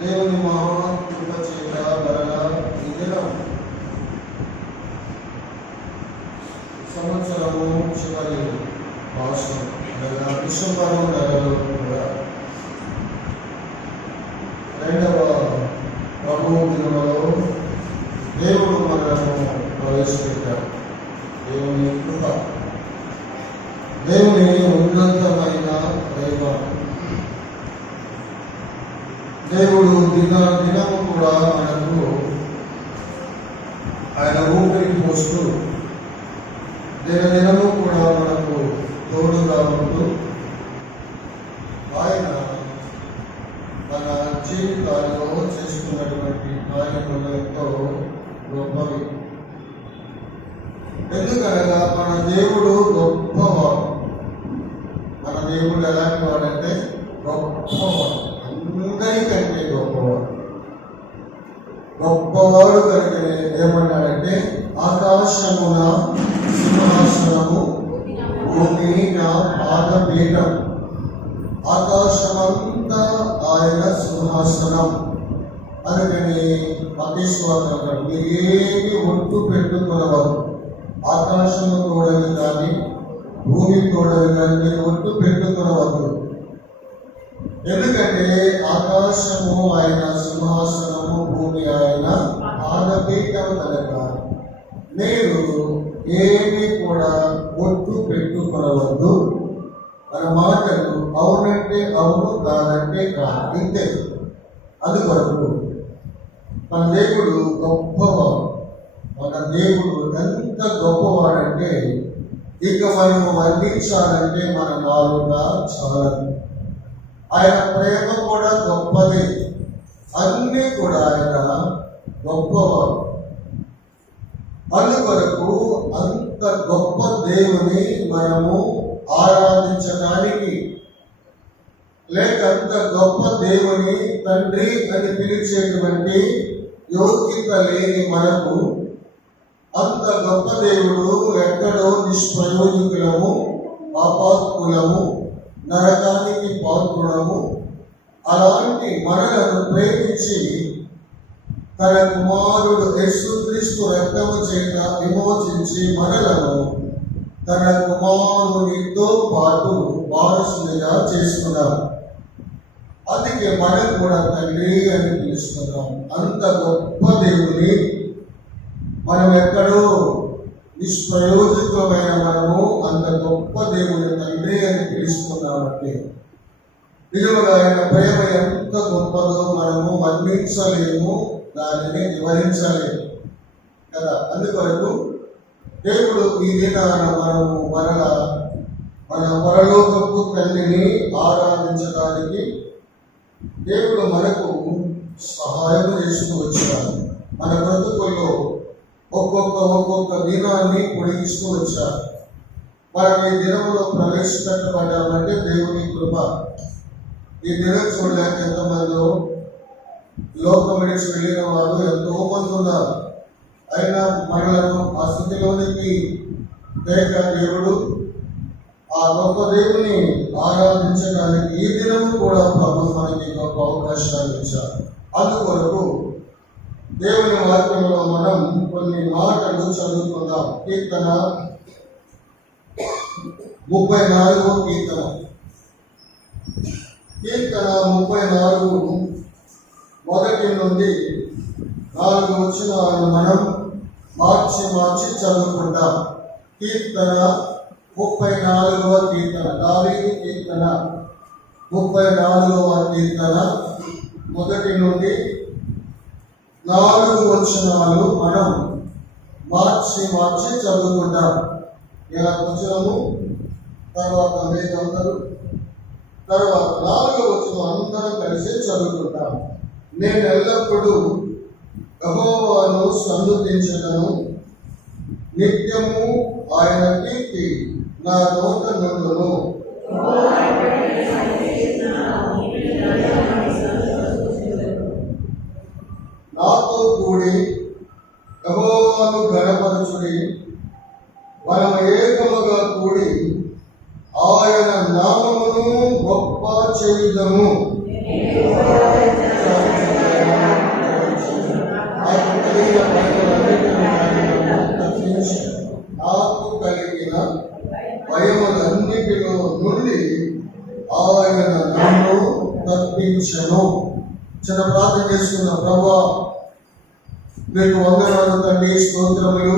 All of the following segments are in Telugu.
దేవుని మహాకృప చేత మరలా ఈ దినం సంవత్సరము చివరి మాసం అనగా డిసెంబర్ నెలలో కూడా రెండవ ప్రభువు దినములో దేవుడు మనలను ప్రవేశపెట్టాడు. దేవుని కృప, దేవుని ఉన్నతమైన ప్రేమ, దేవుడు దినము కూడా మనకు ఆయన ఊపిరి పోస్తూ దినము కూడా మనకు తోడుగా ఉంటూ ఆయన మన జీవితాల్లో చేసుకున్నటువంటి కార్యములు ఎంతో గొప్పవి. ఎందుకనగా మన దేవుడు గొప్పవాడు. మన దేవుడు ఎలాంటి వాడంటే గొప్పవాడు, అందరికంటే గొప్పవాడు. గొప్పవాడు కనుకనే ఏమన్నాడంటే ఆకాశమున సింహాసనము, భూమి నా పాదపీఠం. ఆకాశమంతా ఆయన సింహాసనం. అందుకని మతేశ్వర మీరు ఏమి ఒట్టు పెట్టుకున్నవారు, ఆకాశము తోడవి కానీ భూమి తోడవి కానీ మీరు ఒట్టు పెట్టుకున్నవారు. ఎందుకంటే ఆకాశము ఆయన సింహాసనము, భూమి ఆయన పాదపీఠం కనుక మీరు ఏమి కూడా ఒట్టు పెట్టుకునవద్దు. మన మాటలు అవునంటే అవును, కాదంటే కాదు, ఇంతే. అందువరకు మన దేవుడు గొప్పవాడు. మన దేవుడు ఎంత గొప్పవాడంటే ఇక మనము వర్ణించాలంటే మన నాలుక చాలదు. ఆయన ప్రేమ కూడా గొప్పదే. అన్నీ కూడా ఆయన గొప్పవాడు. అందుకొరకు అంత గొప్ప దేవుని మనము ఆరాధించడానికి, లేక అంత గొప్ప దేవుని తండ్రి అని పిలిచేటువంటి యోగ్యత లేని మనకు అంత గొప్ప దేవుడు ఎక్కడో నిష్ప్రయోజకులము, అపాత్ములము, నరకానికి పాత్రులము అలాంటి మనలను ప్రేమించి తన కుమారుడు యేసుక్రీస్తు రక్తము చేత విమోచించి మనలను తన కుమారునితో పాటు వారసులుగా చేసుకున్నాం. అందుకే మనం కూడా తండ్రి అని పిలుస్తున్నాం. అంత గొప్ప దేవుని మనం ఎక్కడో నిష్ప్రయోజకమైన మనము అంత గొప్ప దేవుని తండ్రి అని పిలుస్తున్నామంటే నిజంగా ఆయన ప్రేమ ఎంత గొప్పదో మనము వర్ణించలేము, దానిని వివరించలేము కదా. అందుకొరకు దేవుడు ఈ దినాన మనము మరలా మన పరలోకపు తండ్రిని ఆరాధించడానికి దేవుడు మనకు సహాయం చేస్తూ వచ్చాడు. మన బ్రతుకుల్లో ఒక్కొక్క దినాన్ని పొడిగిస్తూ వచ్చాడు. మనం ఈ దినంలో ప్రవేశపెట్టబడ్డామంటే దేవుని కృప. ఈ దినం చూడలేక ఎంతమందో లోకం విడిచి వెళ్ళిన వారు ఎంతో మంది ఉన్నారు. అయినా మనలను ఆ స్థితిలోనికి లేక దేవుడు ఆ గొప్ప దేవుని ఆరాధించడానికి ఈ దినము కూడా ప్రభు మనకి గొప్ప అవకాశాలు ఇచ్చారు. అందుకొరకు దేవుని వాక్యంలో మనం కొన్ని మాటలు చదువుకుందాం. కీర్తన 34 కీర్తన 34 మొదటి నుండి 4 వచనాలను మనం మార్చి చదువుకుంటాం. కీర్తన 34వ కీర్తన, దావీదు కీర్తన 34వ కీర్తన మొదటి నుండి 4 వచనాలు మనం మార్చి చదువుకుంటాం. ఇలా వచనము తర్వాత మీరందరూ తర్వాత 4వ వచనం అందరం కలిసి చదువుకుంటాం. నేను ఎల్లప్పుడూ యెహోవాను సన్నుతించదను, నిత్యము ఆయన కీర్తి నా నోట నుండును. నాతో కూడి యెహోవాను ఘనపరచుడి, మనం ఏకముగా కూడి ఆయన నామమును గొప్ప చేయుదము. తప్పించెను. చిన్న ప్రార్థన చేసుకున్న ప్రభువా, మీకు వందనాలు తండ్రి, స్తోత్రములు.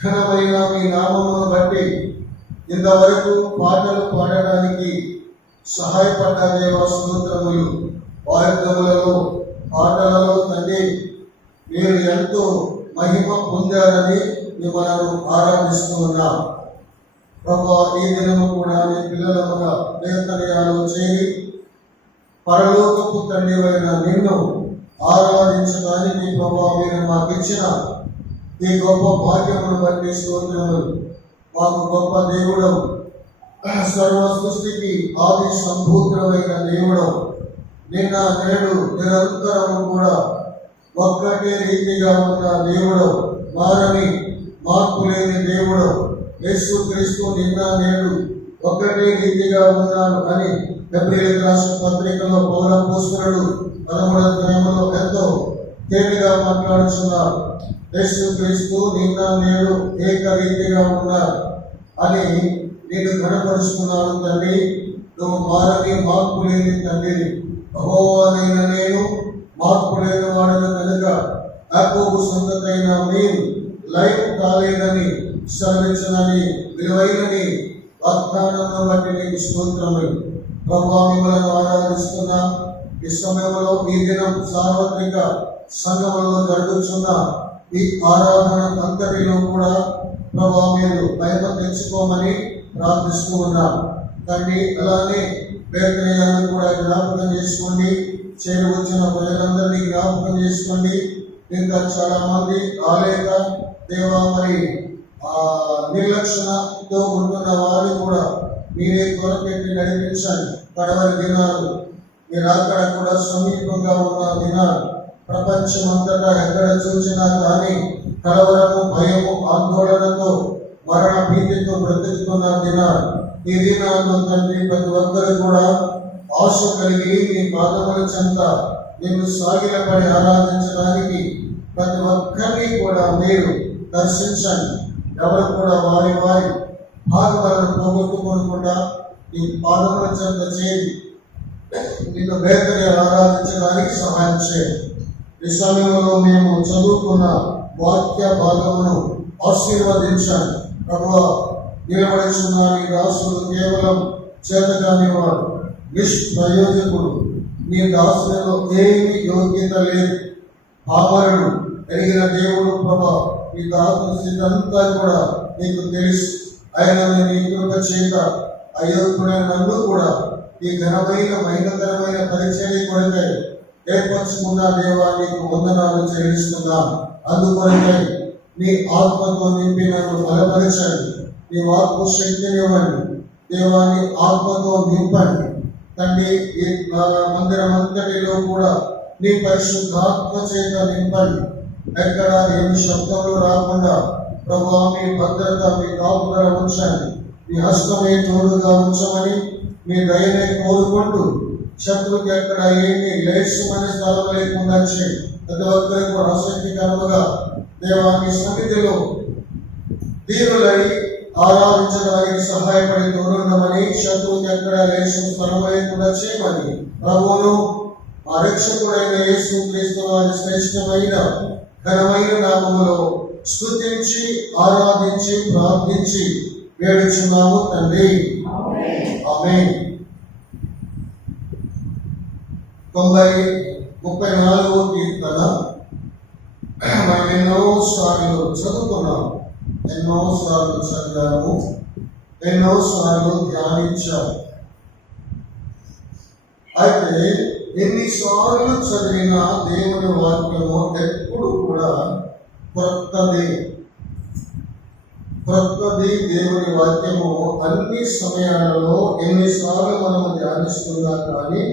ఘనమైన మీ నామమును బట్టి ఇంతవరకు పాటలు పాడడానికి సహాయపడ్డ దేవ స్తోత్రములు. వాయిద్యములలో పాటలలో తండ్రి మీరు ఎంతో మహిమ పొందారని మిమ్మల్ని ఆరాధిస్తూ ఉన్నాం. ప్రభువా, ఈ దినము కూడా మీ పిల్లలముగా వేతనయాలు చేరి పరలోకపు తండ్రివైన నిన్ను ఆరాధించడానికి ప్రభువా మీరు మాకు ఇచ్చిన ఈ గొప్ప భాగ్యమును బట్టి స్తోత్రములు. మాకు గొప్ప దేవుడు, సర్వ సృష్టికి ఆది సంభూతుడమైన దేవుడు, నిన్న నేడు నిరంతరము కూడా ఒక్కటే రీతిగా ఉన్న దేవుడు, మారని మార్పు లేని దేవుడు. యేసు క్రీస్తు నిన్న నేడు ఒక్కటే రీతిగా ఉన్నాడు అని హెబ్రీయులకు రాసిన పత్రికలో పౌరపోస్తలుడు 13వ అధ్యాయంలో ఎంతో తేలిగా మాట్లాడుతున్నారు. యేసు క్రీస్తు నిన్న నేడు ఏకరీతిగా ఉన్నారు అని నేను కనపరుస్తున్నాను తండ్రి. నువ్వు మారని మార్పు లేని తండ్రి. యెహోవానైన నేను మార్పు లేని వాడను కనుక యాకోబు సంతతైన మీరు లైవ్ కాలేదని సెలవించనని విలువైనని వాగ్దానాన్ని బట్టి నీకు స్తోత్రములు. ప్రభువా, మిమ్మల్ని ఆరాధిస్తున్నా ఈ సమయంలో ఈ దినం సార్వత్రిక సంఘములో జరుగుతున్న ఈ ఆరాధన అంతటిలో కూడా ప్రభువా మీరు మహిమ తెచ్చుకోమని ప్రార్థిస్తూ ఉన్నాం తండ్రి. అలానే వేతనయాలను కూడా జ్ఞాపకం చేసుకోండి. చేరి వచ్చిన ప్రజలందరినీ జ్ఞాపకం చేసుకోండి. ఇంకా చాలా మంది రాలేక దేవా మరి నిర్లక్ష్యంతో ఉంటున్న వారిని కూడా మీరే త్వరపెట్టి నడిపించండి. కడవరి దినాలు మీరు అక్కడ కూడా సమీపంగా ఉన్న దినాలు. ప్రపంచం అంతటా ఎక్కడ చూసినా కానీ కలవరము, భయము, ఆందోళనతో, మరణ భీతితో బ్రతుకుతున్న దినాలు. ఈ దినాల్లో తండ్రి ప్రతి ఒక్కరు కూడా ఆశ కలిగి మీ పాదముల చెంత నిన్ను సాగిలపడి ఆరాధించడానికి ప్రతి ఒక్కరిని కూడా మీరు దర్శించండి. ఎవరు కూడా వారి వారి భాగములను పోగొట్టుకోకుండా ఈ పాదముల చెంత చేరి నిన్ను బేకరి ఆరాధించడానికి సహాయం చేయండి. ఈ సమయంలో మేము చదువుకున్న వాక్య భాగమును ఆశీర్వదించండి. ప్రభువా, నిలబడుచున్న నీ దాసుడు కేవలం చేతగాని వాడు, నిష్ప్రయోజకుడు. నీ దాసులలో ఏమి యోగ్యత లేదు. పామరుడు ఎరిగిన దేవుడు ప్రభా, ఈ దాసుని స్థితి అంతా కూడా నీకు తెలుసు. ఆయన నీ కృప చేత అయోగ్యుడైన నన్ను కూడా ఈ ఘనమైన మహిమకరమైన పరిచర్య కొరకై ఏర్పరచుకున్న దేవా నీకు వందనాలు చెల్లిస్తున్నాను. అందుకొరకై నీ ఆత్మతో నింపి నన్ను బలపరచండి. నీ వాక్కు శక్తినివ్వండి దేవా, నీ ఆత్మతో నింపండి తండ్రి. ఈ మందిరం అంతటిలో కూడా నీ పరిశుద్ధాత్మ చేత నింపండి. ఎక్కడ ఏమి శబ్దాలు రాకుండా ప్రభువా మీ భద్రత, మీ కాపుదల ఉంచండి. మీ హస్తమే తోడుగా ఉంచమని మీ దయనే కోరుకుంటూ శత్రువుకి ఎక్కడ ఏమి లేచమనే స్థలం లేకుండా చేయి. ప్రతి ఒక్కరికి ఆసక్తికరముగా దేవాన్ని సన్నిధిలో దీనులై ఆరాధించడానికి సహాయపడి తోడుండమని, శత్రువుకి ఎక్కడ లేచు స్థలం లేకుండా చేయమని ప్రభువును మా రక్షకుడైన యేసు క్రీస్తు వారి శ్రేష్టమైన ఘనమైన నామములో స్తుతించి ఆరాధించి ప్రార్థించి వేడుచున్నాము తండ్రి. ఆమేన్. 34వ కీర్తన మనం ఎన్నోసార్లు చదువుకున్నాము, ఎన్నోసార్లు చదివాము, ఎన్నోసార్లు ధ్యానించాము. అయితే ఎన్నిసార్లు చదివిన దేవుని వాక్యము ఎప్పుడు కూడా క్రొత్తది. దేవుని వాక్యము అన్ని సమయాలలో ఎన్నిసార్లు మనము ధ్యానిస్తున్నా కానీ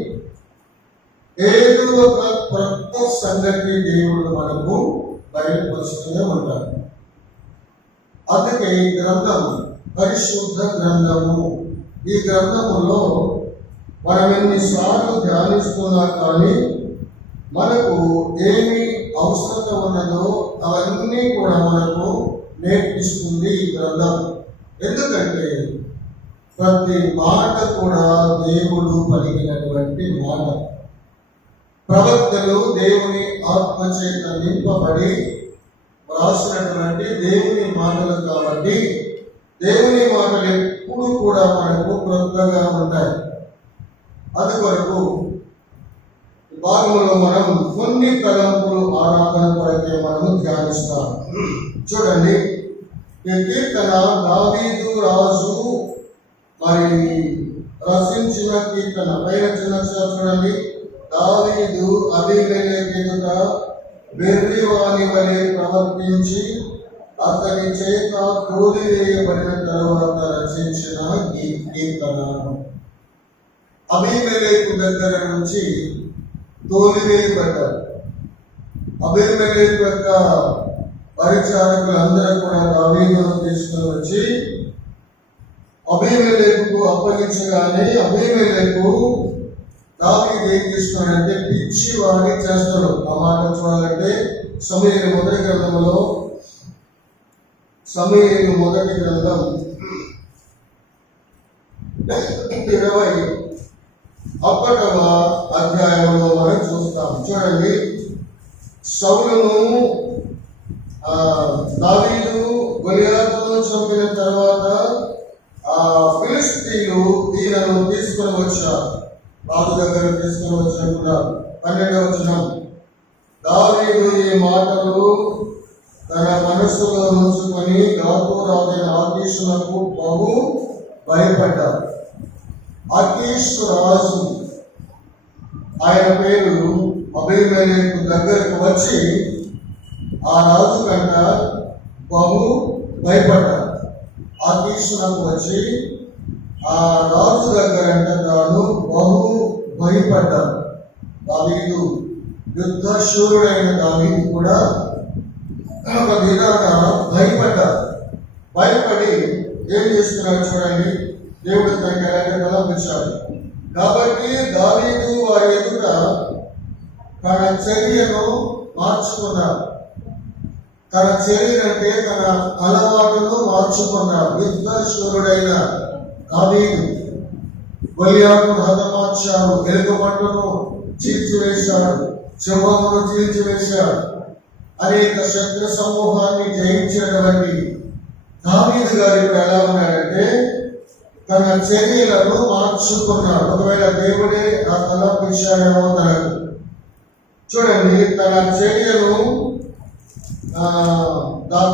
ఏదో ఒక క్రొత్త సంగతి దేవుడు మనకు బయలుపరుస్తూనే ఉంటాడు. అందుకే ఈ గ్రంథము పరిశుద్ధ గ్రంథము. ఈ గ్రంథములో మనం ఎన్నిసార్లు ధ్యానిస్తున్నా కానీ మనకు ఏమి అవసరత ఉన్నదో అవన్నీ కూడా మనకు నేర్పిస్తుంది ఈ గ్రంథం. ఎందుకంటే ప్రతి మాట కూడా దేవుడు పలికినటువంటి మాట. ప్రవక్తలు దేవుని ఆత్మచేత నింపబడి రాసినటువంటి దేవుని మాటలు కాబట్టి దేవుని మాటలు ఎప్పుడు కూడా మనకు క్రొత్తగా ఉంటాయి. అందుకొరకు భాగంలో మనం కొన్ని తలంపులు ఆరాధన కొరకే మనము ధ్యానిస్తాం. చూడండి, ఈ కీర్తన దావీదు రాజు మరి రచించిన కీర్తన. పైన చిన్న చూడండి, దావీదు అబీమెలెకు ఎదుట వెర్రివాని వలె ప్రవర్తించి అతని చేత తోలివేయబడిన తరువాత రచించిన ఈ కీర్తన. అబీమెలెకు దగ్గర నుంచి తోలివేయబడ్డారు. అబీమెలెకు యొక్క పరిచారకులందరూ కూడా దావీదును తీసుకుని వచ్చి అబీమెలెకు అప్పగించగానే అబీమెలెకు దావీదు ఏం చేస్తున్నాడంటే పిచ్చి వాడిని చేస్తాడు. ఆ మాట చూడాలంటే సమూయేలు మొదటి గ్రంథంలో, సమూయేలు మొదటి గ్రంథం 21వ అధ్యాయంలో మనం చూస్తాం. చూడండి, సౌలును దావీదు గొలియాతును చంపిన తర్వాత ఫిలిష్తీయులు ఈయనను తీసుకొని వచ్చారు. రాజు దగ్గర తీసుకొని వచ్చినట్టున్నారు. 12వ వచనం, దావీదు ఈ మాటలు తన మనస్సులో ఉంచుకొని గాతు రాజైన ఆకీషునకు బహు భయపడ్డారు. ఆకీషు రాజు, ఆయన పేరు అబీమెలెకు దగ్గరకు వచ్చి ఆ రాజు కంట బహు భయపడ్డారు. ఆకీషునకు వచ్చి ఆ రాజు దగ్గరంట తాను బహు భయపడ్డాడు. దావీదు యుద్ధశూరుడైన దావీదు కూడా ఒక విధంగా భయపడ్డాడు. భయపడి ఏం చేస్తున్నాడు చూడండి, దేవుడు తనకి ఎలాంటి తలంపించాడు. కాబట్టి దావీదు వారి ఎదుట తన చర్యను మార్చుకున్నాడు. తన చర్యనంటే తన అలవాటును మార్చుకున్నాడు. యుద్ధశూరుడైన దావీదు గొలియాతును హతమార్చాడు, ఎలుగుబంటును చీల్చివేశాడు, సింహమును చీల్చివేశాడు, అనేక శత్రు సమూహాన్ని జయించినటువంటి దావీదు గారు ఇప్పుడు ఎలా ఉన్నాడంటే తన చర్యలను మార్చుకున్నాడు. ఒకవేళ దేవుడే ఆ తలంపించాడేమో తనకు. చూడండి, తన చర్యను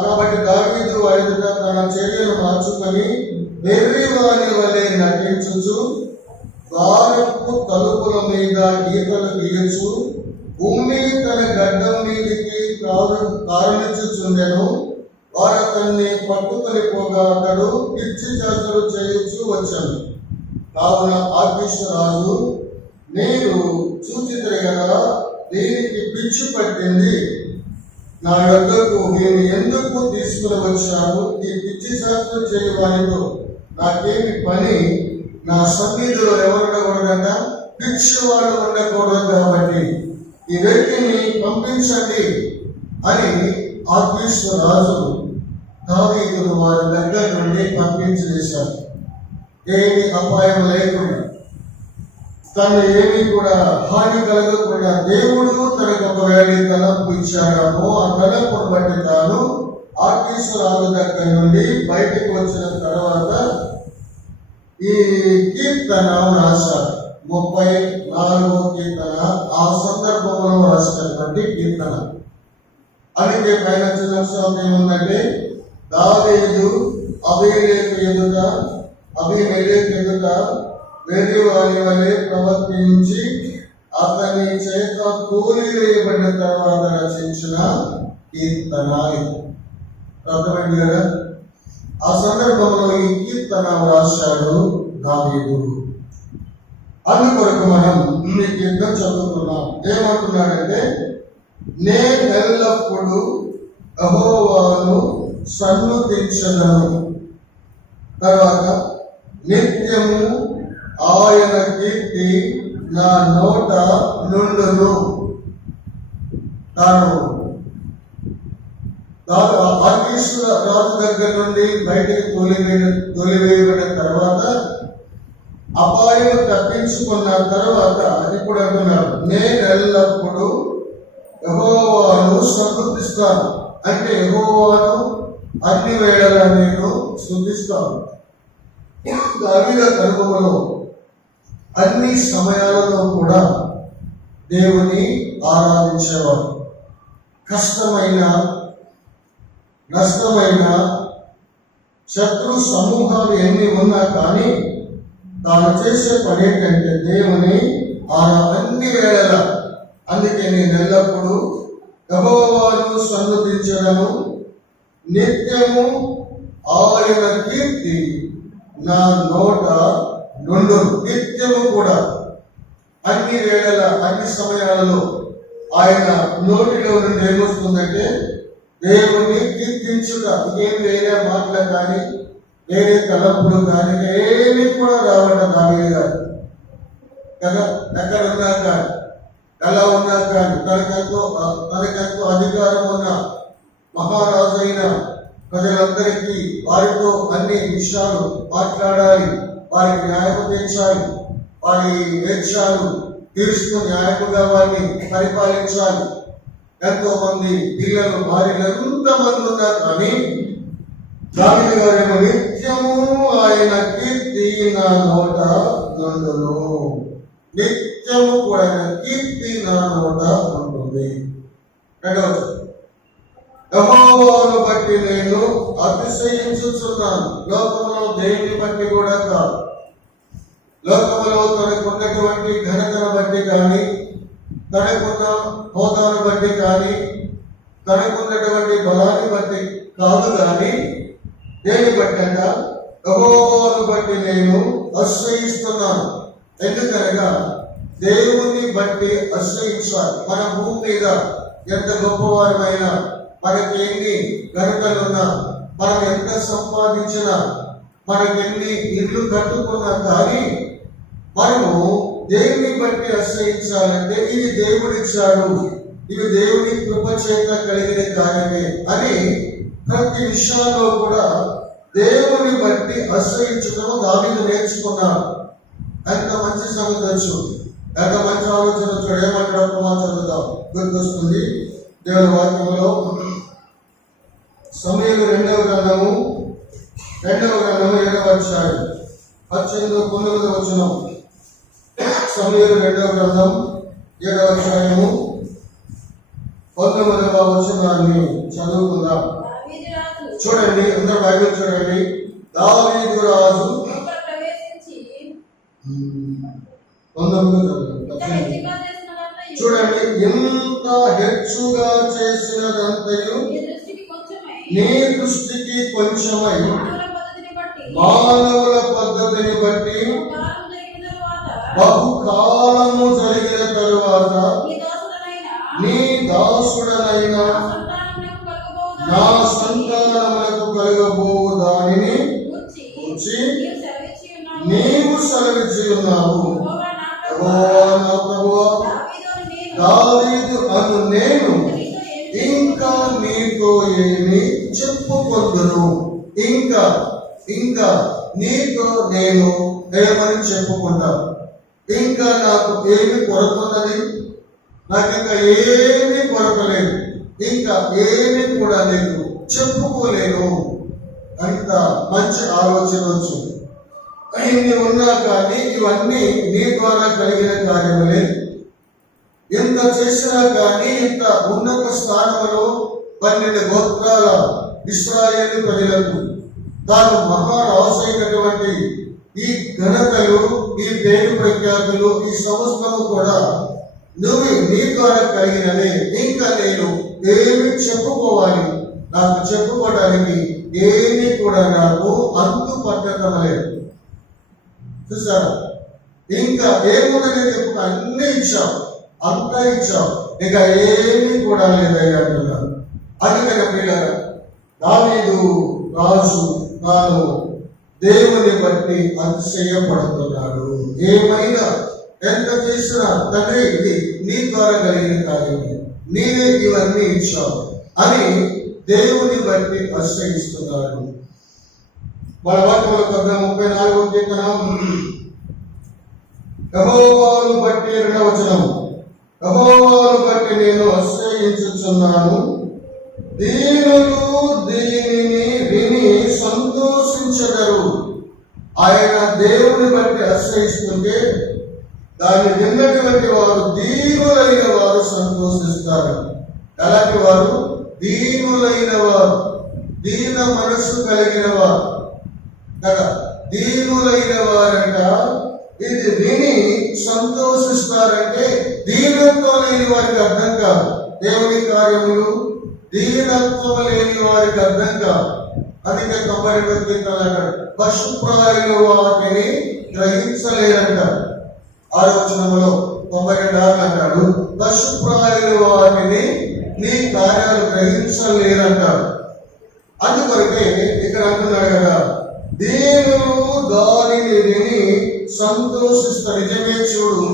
కాబట్టి దావీదు ఎదుట తన చర్యను మార్చుకొని వెర్రివాని వలె నటించుచు ద్వారపు తలుపుల మీద గీతలు గీయచు భూమి తన గడ్డం మీదికి కారణించుచుండెను. వారు అతన్ని పట్టుకొని పోగా అతడు పిచ్చి చేష్టలు చేయొచ్చు వచ్చాను. కావున ఆకీషు రాజు, మీరు చూచితిరి కదా, దీనికి పిచ్చి పట్టింది, నా యొద్దకు నేను ఎందుకు తీసుకుని వచ్చాను? ఈ పిచ్చి చేష్టలు చేయ వారితో నాకేమి పని? నా సన్నిధిలో ఎవరు ఉండకూడదంట? పిచ్చి వాళ్ళు ఉండకూడదు. కాబట్టి ఈ వ్యక్తిని పంపించండి అని ఆకీషు రాజు దావీదును వారి దగ్గర నుండి పంపించి వేశారు. ఏమి అపాయం లేకుండా, తను ఏమి కూడా హాని కలగకుండా దేవుడు తనకు ఒకవేళ తలంపు ఇచ్చాడేమో ఆ తలంపును బట్టి తాను ఆకీషు రాజు దగ్గర నుండి బయటకు వచ్చిన తర్వాత ఈ కీర్తన రాశారు. 34వ కీర్తన ఆ సందర్భంలో రాసినటువంటి కీర్తన. అందుకే పైన చిన్న ఏముందంటే, దావీదు అబీమెలెకు ఎదుట వెర్రివాని వలె ప్రవర్తించి అతని చేత తోలివేయబడిన తర్వాత రచించిన కీర్తన. అర్థమైంది కదా? ఆ సందర్భంలో ఈ కీర్తన రాశాడు దావీదు. అందుకొరకు మనం ఈ కీర్తన చదువుతున్నాం. ఏమంటున్నాడంటే, నేనెల్లప్పుడు యెహోవాను సన్నుతించెదను, తర్వాత నిత్యము ఆయన కీర్తి నా నోట నుండును. తాను ఆకీషు రాజు దగ్గర నుండి బయటికి తోలివేయబడిన తర్వాత అపాయం తప్పించుకున్న తర్వాత ఇప్పుడు అంటున్నాడు, నేను ఎల్లప్పుడూ యెహోవాను స్తుతిస్తాను. అంటే యెహోవాను అన్ని వేళలా నేను స్తుతిస్తాను. దావీదు అనుభవంలో అన్ని సమయాలలో కూడా దేవుని ఆరాధించేవాడు. కష్టమైన, నష్టమైన, శత్రు సమూహాలు ఎన్ని ఉన్నా కానీ తాను చేసే పని ఏంటంటే దేవుని అన్ని వేళలా. అందుకే నేను ఎల్లప్పుడూ యెహోవాను సన్నుతించదను, నిత్యము ఆయన కీర్తి నా నోట నుండు. నిత్యము కూడా అన్ని వేళల, అన్ని సమయాలలో ఆయన నోటిలో నుండి ఏమొస్తుందంటే దేవుణ్ణి కీర్తించుట. ఇంకేం వేరే మాటలు కానీ, వేరే తలంపులు కానీ ఏమి కూడా రావట దావీదు గారు కదా. ఎక్కడ ఉన్నా కానీ, ఎలా ఉన్నా కానీ, తనకెంతో అధికారం ఉన్న మహారాజు అయిన ప్రజలందరికీ వారితో అన్ని విషయాలు మాట్లాడాలి, వారికి న్యాయం తీర్చాలి, వారి వేక్షాలు తీరుస్తూ న్యాయముగా వారిని పరిపాలించాలి. ఎంతో మంది పిల్లలు, భార్యలు ఎంతమంది ఉన్నారు కానీ దావీదు గారేమో నిత్యము ఆయన కీర్తి నా నోట నుండును. నిత్యము కూడా ఆయన కీర్తి నా నోట ఉంటుంది. రెండవది, యెహోవాను బట్టి నేను అతిశయించుచున్నాను. లోకంలో దేని బట్టి కూడా కాదు. లోకంలో తనకున్నటువంటి ఘనతను బట్టి కానీ, తనకున్న హోదాను బట్టి కానీ, తనకున్నటువంటి బలాన్ని బట్టి కాదు కానీ, దేని బట్టి అంట యెహోవాను బట్టి నేను అతిశయిస్తున్నాను. ఎందుకనగా దేవుని బట్టి అతిశయించాలి. మన భూమి మీద ఎంత గొప్పవారమైనా, మనకి ఎన్ని ఘనతలున్నా, మనం ఎంత సంపాదించినా, మనకెన్ని ఇల్లు కట్టుకున్నా కానీ మనము దేవుని బట్టి ఆశ్రయించాలంటే ఇది దేవుడిచ్చాడు, ఇవి దేవుని కృప చేత కలిగిన కార్యమే అని ప్రతి విషయంలో కూడా దేవుని బట్టి ఆశ్రయించడం దావీదు నేర్చుకున్నాడు. ఎంత మంచి సంగతి, ఎంత మంచి ఆలోచన. చూడ ఏమంటాడు మా చదువుతాం, గుర్తొస్తుంది దేవుని వాక్యంలో. సమూయేలు రెండవ గ్రంథము 7వ అధ్యాయం 18-19 వచనం. సమూయేలు రెండవ గ్రంథం 7వ అధ్యాయము 19వ వచనాన్ని చదువుకుందాం. చూడండి, అందరూ బైబిల్ చూడండి. దావీదు రాజు 19 చూడండి, ఎంత హెచ్చుగా చేసినదంతయు నీ దృష్టికి కొంచెమై మానవుల పద్ధతిని బట్టి బహుకాలము జరిగిన తరువాత నీ దాసుడనైన నా సంతానములకు కలుగబోవు దానిని గురించి నీవు సెలవిచ్చి ఉన్నావు. నా ప్రభువా, దావీదు అను నేను ఇంకా నీతో ఏమి చెప్పుకొందును? ఇంకా నీతో నేను ఏమని చెప్పుకుంటా? ఇంకా నాకు ఏమి కొరకున్నది? నాకు ఇంకా ఏమీ కొరకలేదు, ఇంకా ఏమి కూడా నేను చెప్పుకోలేను. అంత మంచి ఆలోచన వచ్చు. ఇన్ని ఉన్నా కానీ ఇవన్నీ నీ ద్వారా కలిగిన కార్యములే. ఎంత చేసినా కానీ ఇంత ఉన్నత స్థానంలో 12 గోత్రాల ఇశ్రాయేలు ప్రజలకు తాను మహారాజు అయినటువంటి ఈ ఘనతలు, ఈ పేరు ప్రఖ్యాతులు, ఈ సమస్తము కూడా నువ్వు నీ ద్వారా కలిగినవే. ఇంకా నేను ఏమి చెప్పుకోవాలి? నాకు చెప్పుకోవడానికి ఏమి కూడా నాకు అంతు పట్టడం లేదు. చూసారా, ఇంకా ఏముందని చెప్పు, అన్ని ఇచ్చావు, అంతా ఇచ్చావు, ఇక ఏమీ కూడా లేదయ్యా అంటున్నాను. అందుకని పిల్లరా, దావీదు రాజు తాను దేవుని బట్టి అతిశయపడుతున్నాడు. ఏమైనా ఎంత చేసినా తండ్రి ఇది నీ ద్వారా కలిగిన కార్యమే, నీవే ఇవన్నీ ఇచ్చావు అని దేవుని బట్టి ఆశ్రయిస్తున్నాడు. మన వాక్యంలో 34వ కీర్తన యెహోవాను బట్టి 2వ వచనం, యెహోవాను బట్టి నేను అతిశయించుచున్నాను, దీనులు దీనిని విని సంతోషించెదరు. ఆయన దేవుని బట్టి అతిశయిస్తుంటే దాన్ని విన్నటువంటి వారు దీనులైన వారు సంతోషిస్తారు. అలాంటి వారు దీనులైన వారు, దీన మనస్సు కలిగిన వారు కదా, దీనులైన వారంట ఇది విని సంతోషిస్తారంటే దీనత్వం లేని వారికి అర్థం కాదు. దేవుని కార్యములు దీనత్వం లేని వారికి అర్థం కాదు. అందుకే 92వ కీర్తన అన్నాడు, పశుప్రాయులు వాటిని గ్రహించలేరంటారు. 6వ వచనంలో 92 అంటాడు, పశుప్రాయులు వాటిని నీ కార్యాలు గ్రహించలేరంటారు. అందుకొరకే ఇక్కడ అంటున్నాడు కదా, దీనులు దానిని విని సంతోషిస్తారు. నిజమే, చూడు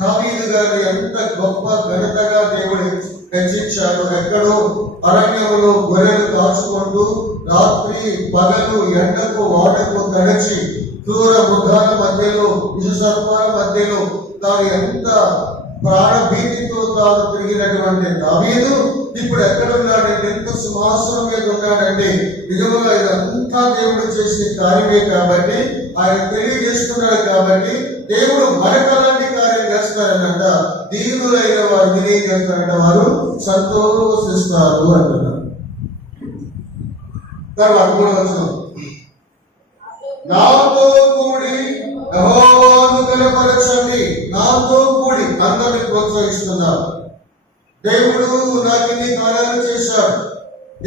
దావీదు గారు ఎంత గొప్ప ఘనతగా దేవుడు రచించాడు. ఎక్కడో అరణ్యములో గొర్రెలు కాచుకుంటూ రాత్రి పగలు ఎండకు వాడకు తడిచి క్రూర మృగాల మధ్యలో విషసర్పాల మధ్యలో తాను ఎంత ప్రాణభీతితో తాను తిరిగినటువంటి దావీదు ఇప్పుడు ఎక్కడున్నాడంటే, ఎంత సింహాసనం మీద ఉన్నాడంటే నిజంగా ఇదంతా దేవుడు చేసిన కార్యమే కాబట్టి ఆయన తెలియజేస్తున్నాడు. కాబట్టి దేవుడు మనకలాంటి కార్యం చేస్తారనంట, దీనులైన వారు వినేం చేస్తారంట, వారు సంతోషిస్తారు అంటున్నారు. తర్వాత 3వ వచనం, నాతో కూడి యెహోవాను కనపరచండి. నాతో కూడి అందరిని ప్రోత్సహిస్తున్నారు. దేవుడు నాకు ఇన్ని కార్యాలు చేశాడు,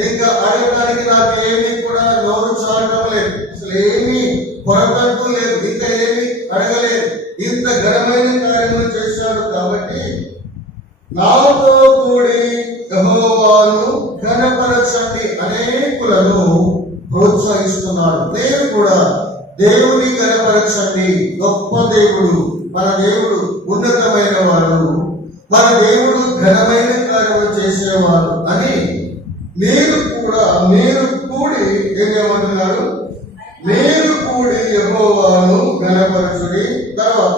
ఇంకా అడగడానికి నాకు ఏమీ కూడా నోరు చాటం లేదు, అసలు ఏమీ పొరపట్టు లేదు, ఇంకా ఏమీ అడగలేదు, ఇంత ఘనమైన కార్యములు చేశాడు. కాబట్టి నాతో కూడి యెహోవాను ఘనపరచండి అనేకులను ప్రోత్సహిస్తున్నాడు. నేను కూడా దేవుని ఘనపరచండి. గొప్ప దేవుడు మన దేవుడు, ఉన్నతమైన వాడు మన దేవుడు, ఘనమైన కార్యములు చేసేవాడు అని మీరు కూడి ఏం చేయమంటున్నాడు, మీరు కూడి యెహోవాను ఘనపరచుడి. తర్వాత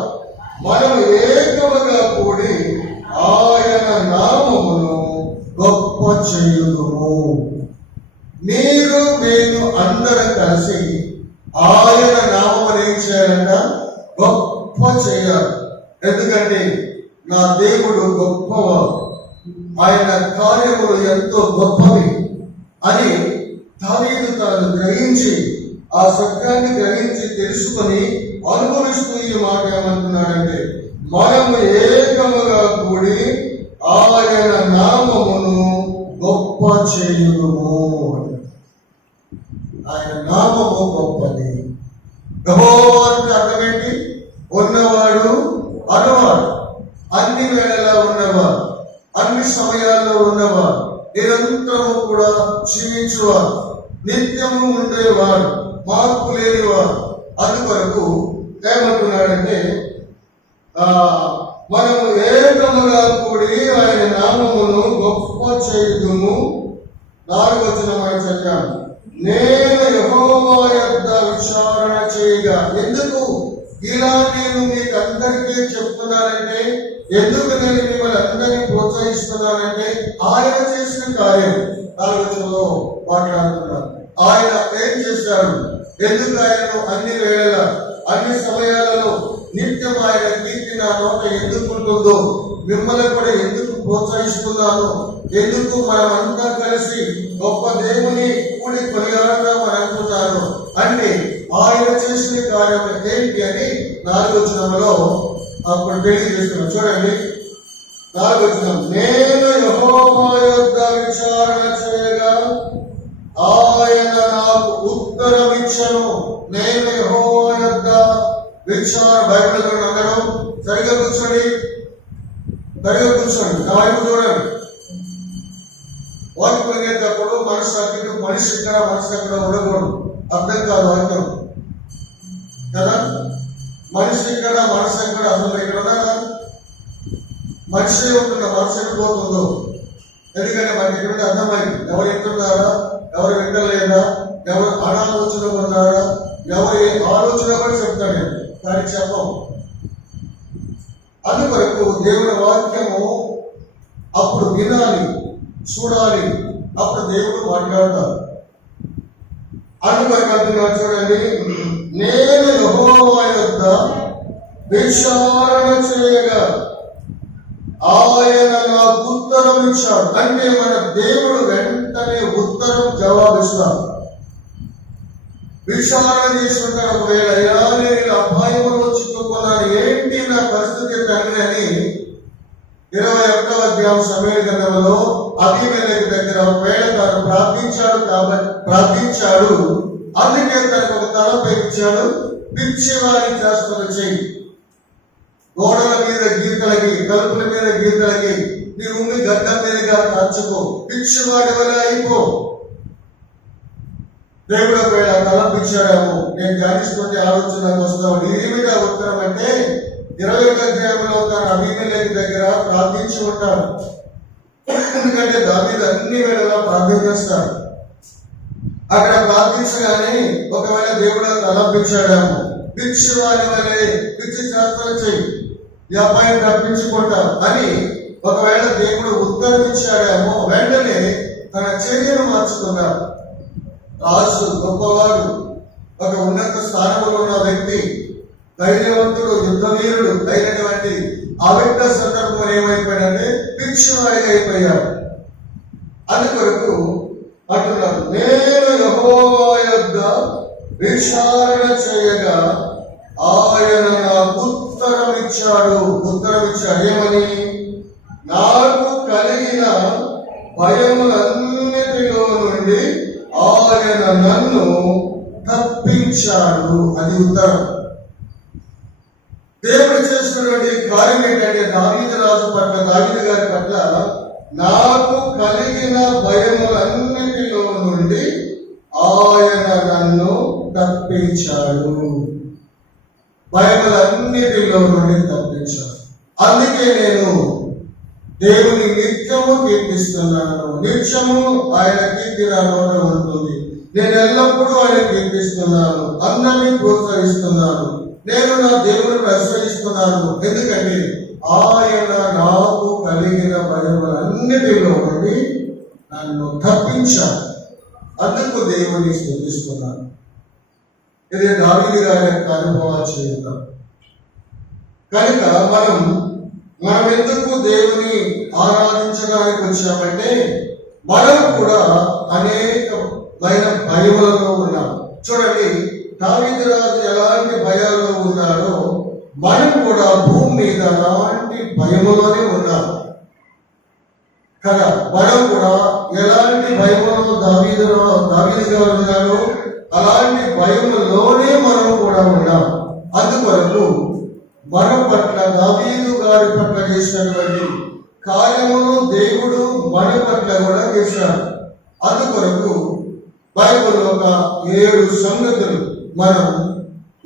మనం ఏకముగా కూడి ఆయన నామమును గొప్ప చేయుదుము. మీరు నేను అందరం కలిసి ఆయన నామమును ఏం చేయాలంట, గొప్ప చేయాలి. ఎందుకంటే నా దేవుడు గొప్పవాడు, ఆయన కార్యములు ఎంతో గొప్పవి అని దావీదు తాను గ్రహించి, ఆ సత్యాన్ని గ్రహించి తెలుసుకొని అనుభవిస్తూ ఈ మాట ఏమంటున్నాడంటే, మనము ఏకముగా కూడి ఆయన నామమును గొప్ప చేయుదుము. ఆయన నామము గొప్పది. యెహోవా అంటే అర్థం ఏంటి? ఉన్నవాడు, అనువాడు, అన్ని వేళలా ఉన్నవాడు, అన్ని సమయాల్లో ఉన్నవాడు, నిరంతరము కూడా జీవించువాడు, నిత్యము ఉండేవాడు, మార్పు లేనివాడు. అందుకొరకు ఏమంటున్నాడంటే, మనము ఏకముగా కూడి ఆయన నామమును గొప్ప చేయుదుము. 4వ వచనం ఆయన చదివాను, నేను యెహోవా యొద్ద విచారణ చేయగా. ఎందుకు ఇలా నేను మీకు అందరికీ చెప్తున్నానంటే, ఎందుకు నేను మిమ్మల్ని అందరినీ ప్రోత్సహిస్తున్నానంటే, ఆయన చేసిన కార్యం 4వ వచనంలో మాట్లాడుతున్నాను. ఆయన ఏం చేశాడు, ఎందుకు ఆయనను అన్ని వేళల అన్ని సమయాలలో నిత్యం ఆయన కీర్తి నా నోట ఎందుకు ఉంటుందో, మిమ్మల్ని కూడా ఎందుకు ప్రోత్సహిస్తున్నాను, ఎందుకు మనమంతా కలిసి గొప్ప దేవుని కూడి కొనియాడదామని అనుకుంటాను అంటే ఆయన చేసిన కార్యం ఏంటి అని 4వ వచనంలో అప్పుడు తెలియజేస్తున్నాను. చూడండి 4వ వచనం, నేను యెహోవా యొద్ద విచారణ చేయగా ఆయన నాకు ఉత్తరం ఇచ్చెను. నేను యెహోవా యొద్ద బైబిల్ అందరూ సరిగా కూర్చోండి, నా వైపు చూడండి. వాక్యం వినేటప్పుడు మనిషి ఇక్కడ మనసు అక్కడ ఉండకూడదు, అర్థం కాదు వాక్యం కదా. మనిషి ఇక్కడ మనసు ఎక్కడ, అసలు ఇక్కడ ఉన్నారా? మనిషి ఉంటున్న మనసు ఎక్కడిపోతుందో, ఎందుకంటే మనకి ఇక్కడ అర్థమైంది. ఎవరు వింటున్నారా, ఎవరు వింటలేదా, ఎవరు అనాలోచన ఉన్నారా, ఎవరి ఆలోచన కూడా చెప్తాను నేను, కానీ చెప్పం. అందుకొరకు దేవుని వాక్యము అప్పుడు వినాలి, చూడాలి, అప్పుడు దేవుడు మాట్లాడతారు. అందుకొరకు అంటున్నారు చూడండి, నేను యెహోవా యొద్ద విచారణ చేయగా ఆయన నాకు ఉత్తరం ఇచ్చాడు. అంటే మన దేవుడు వెంటనే ఉత్తరం జవాబిస్తాడు. విచారణ చేసుకుంటాడు. ఒకవేళ అయ్యా నేను అపాయంలో చిక్కుకున్నాను, ఏంటి నా పరిస్థితి తండ్రి అని 21వ అధ్యాయం సమూయేలు గ్రంథంలో అబీమెలెకు దగ్గర ఒకవేళ తాను ప్రార్థించాడు, అందుకే తనకు ఒక తలపై ఇచ్చాడు, పిచ్చివారి చేస్తున్న చెయ్యి, గోడల మీద గీతలకి, తలుపుల మీద గీతలకి, నీ ఉండి గడ్డం మీదగా నచ్చుకో, పిచ్చివాడి వల్ల అయిపో. దేవుడు ఒకవేళ తలంపించాడేమో, నేను ధ్యానిస్తుంటే ఆలోచనకు వస్తాను. ఏమిటా ఉత్తరం అంటే 21వ అధ్యాయంలో తన అబీమెలెకు దగ్గర ప్రార్థించి ఉంటాడు. ఎందుకంటే దావీదు అన్ని వేళలా ప్రార్థన చేస్తాడు. అక్కడ ప్రార్థించగానే ఒకవేళ దేవుడు తలంపించాడేమో, పిచ్చి వారి వల్లే పిచ్చి చేష్టలు చెయ్యి, ఈ అబ్బాయిని తప్పించుకుంటాం అని ఒకవేళ దేవుడు ఉత్తరమిచ్చాడేమో, వెంటనే తన చర్యను మార్చుకున్నాడు. రాజు, గొప్పవాడు, ఒక ఉన్నత స్థానంలో ఉన్న వ్యక్తి, ధైర్యవంతుడు, యుద్ధవీరుడు అయినటువంటి ఆ వ్యక్తి సందర్భంలో ఏమైపోయాడంటే పిచ్చివాడిగా అయిపోయాడు. అందుకొరకు అంటున్నాడు, నేను యెహోవా యొద్ద విచారణ చేయగా ఆయన నాకు ఉత్తరం ఇచ్చాడు. ఏమని? నాకు కలిగిన భయములన్నిటిలో నుండి ఆయన నన్ను తప్పించాడు. అది ఉత్తరం. దేవుడు చేసినటువంటి కార్యం ఏంటంటే దావీదు రాజు పట్ల, దావీదు గారి పట్ల, నాకు కలిగిన భయములన్నిటిలో నుండి ఆయన నన్ను తప్పించాడు. భయములన్నిటిలో నుండి తప్పించాడు. అందుకే నేను దేవుని నిత్యము కీర్తిస్తున్నాను. నిత్యము ఆయన కీర్తి నా నోట ఉంటుంది. నేను ఎల్లప్పుడూ ఆయన కీర్తిస్తున్నాను, అందరినీ ప్రోత్సహిస్తున్నాను. నేను నా దేవుని ఆశ్రయిస్తున్నాను. ఎందుకంటే ఆయన నాకు కలిగిన భయములన్నిటిలో నుండి నన్ను తప్పించాడు. అందుకు దేవుని స్తుతిస్తున్నాను. ఇది దావీదు గారి యొక్క అనుభవాలు చేద్దాం. కనుక మనం ఎందుకు దేవుని ఆరాధించడానికి వచ్చామంటే మనం కూడా అనేకమైన భయములలో ఉన్నాం. చూడండి, దావీదు రాజు ఎలాంటి భయాల్లో ఉన్నాడో మనం కూడా భూమి మీద అలాంటి భయములోనే ఉన్నాం కదా. మనం కూడా ఎలాంటి భయములో దావీదు గారు ఉన్నాడో అలాంటి భయములోనే మనం కూడా ఉన్నాం. అందుకొరకు మన పట్ల, దావీదు గారి పట్ల చేసినటువంటి కార్యమును దేవుడు మన పట్ల కూడా చేశాడు. అందుకొరకు బైబిల్లో ఒక 7 సంగతులు మనం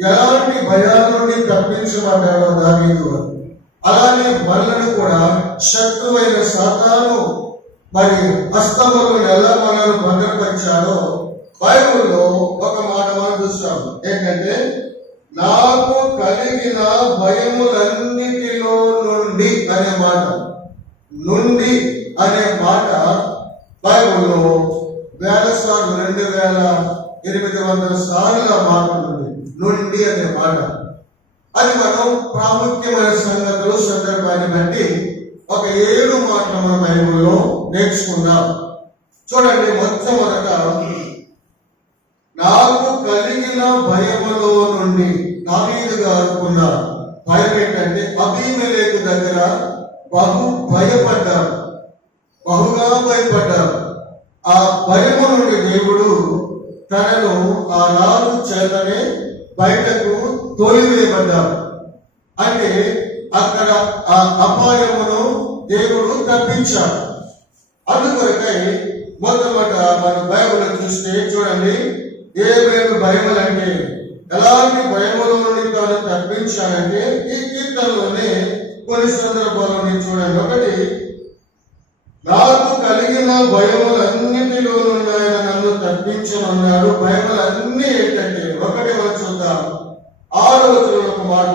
ఎలాంటి భయాల నుండి తప్పించబడ్డాడో దావీదు గారు, అలానే మనలను కూడా శత్రువైన సాతాను మరి హస్తములను ఎలా మనల్ని భద్రపరిచాడో బైబిల్లో ఒక మాట మనం చూస్తాము. ఏంటంటే నాకు కలిగిన భయములన్నిటిలో నుండి అనే మాట, నుండి అనే మాట బైబిల్లో 1000 సార్లు, 2800 సార్లు ఆ మాట నుండి అనే మాట. అది మనం ప్రాముఖ్యమైన సంగతులు, సందర్భాన్ని బట్టి ఒక 7 మాటలు మన బైబిల్లో నేర్చుకుందాం. చూడండి, మొట్టమొదట నాకు కలిగిన భయములో నుండి దావీదు గారుకున్న భయం ఏంటంటే అబీమెలెకు దగ్గర బహుగా భయపడ్డారు. ఆ భయము నుండి దేవుడు తనను ఆ రాజు చేతనే బయటకు తోలివేయబడ్డారు. అంటే అక్కడ ఆ అపాయమును దేవుడు తప్పించాడు. అందుకొరకై మొట్టమొదట మన బైబిల్ చూస్తే చూడండి, ఏమేమి భయములు అంటే ఎలాంటి భయముల నుండి తాను తప్పించాడంటే ఈ కీర్తనలోనే కొన్ని సందర్భాలను చూడండి. ఒకటి, నాకు కలిగిన భయములన్నిటిలో నుండి ఆయన నన్ను తప్పించమన్నాడు. భయములన్నీ ఏంటంటే ఒకటి మనం చూద్దాం. 6వ వచనంలో ఒక మాట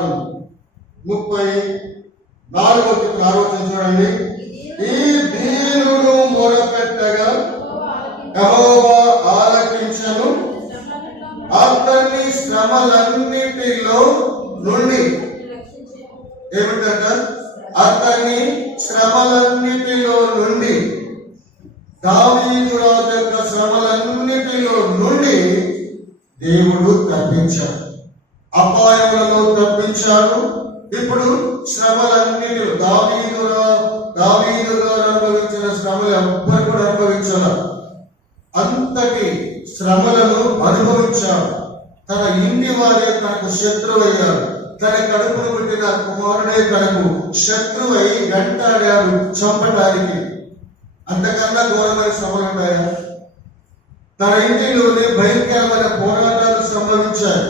30, 4వ కీర్తన చూడండి. ఈ దీనుడు మొరపెట్టగా యెహోవా ఆలకించెను, అతని శ్రమలన్నిటిలో నుండి. ఏమిటంట? అతని శ్రమలన్నిటిలో నుండి, దావీదు రాజు యొక్క శ్రమలన్నిటిలో నుండి దేవుడు తప్పించాడు. అపాయములను తప్పించాడు. ఇప్పుడు శ్రమలన్నిటిలో దావీదు గారు అనుభవించిన శ్రమలు ఎవ్వరు కూడా అనుభవించాల. అంతటి శ్రమలను అనుభవించాడు. తన ఇంటి వారే తనకు శత్రువయ్యారు. తన కడుపును పుట్టిన కుమారుడే తనకు శత్రువై వెంటాడాడు చంపడానికి. అంతకన్నా ఘోరమైన శ్రమలు ఉంటాయా? తన ఇంటిలోనే భయంకరమైన పోరాటాలు సంభవించాయి.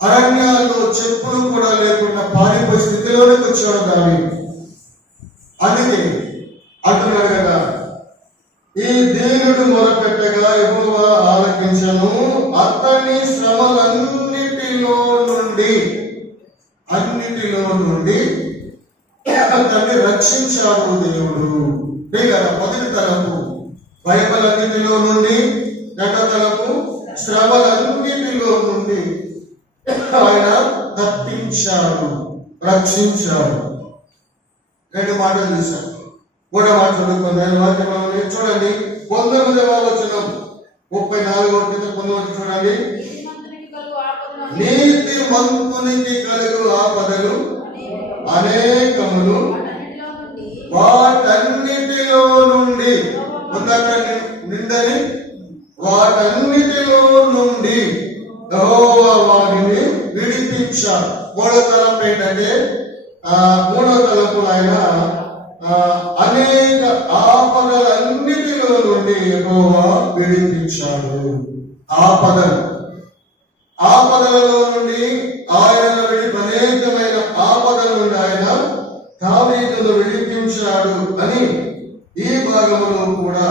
అరణ్యాల్లో చెప్పులు కూడా లేకుండా పారిపోయే స్థితిలోనికి వచ్చాడు దావీదు. అందుకే అంటున్నాడు కదా, ఈ దీనుడు మొరపెట్టగా యెహోవా ఆలకించెను, అతని శ్రమలన్నిటిలో నుండి అతన్ని రక్షించాడు దేవుడు. మొదటి తలపు భయములన్నిటిలో నుండి, రెండవ తలపు శ్రమలన్నిటిలో నుండి ఆయన తప్పించాడు, రక్షించాడు. 2 మాటలు చూశాం. 3వ మాట చదువుకుందాం. వాక్యం చూడండి. 19వ వచనం 34వ చూడండి. నీతి మంతునికి కలుగు ఆపదలు అనేకములు, వాటన్నిటిలో నుండి నిందని వాటన్నిటిలో నుండి యెహోవా వారిని విడిపించాడు. 3వ తలంపు ఏంటంటే, 3వ తలంపు ఆయన అనేక ఆపదలన్నిటిలో నుండి యెహోవా విడిపించాడు. ఆపదలలో నుండి ఆయన అనేకమైన ఆపదల నుండి ఆయన దావీదును విడిపించాడు అని ఈ భాగంలో కూడా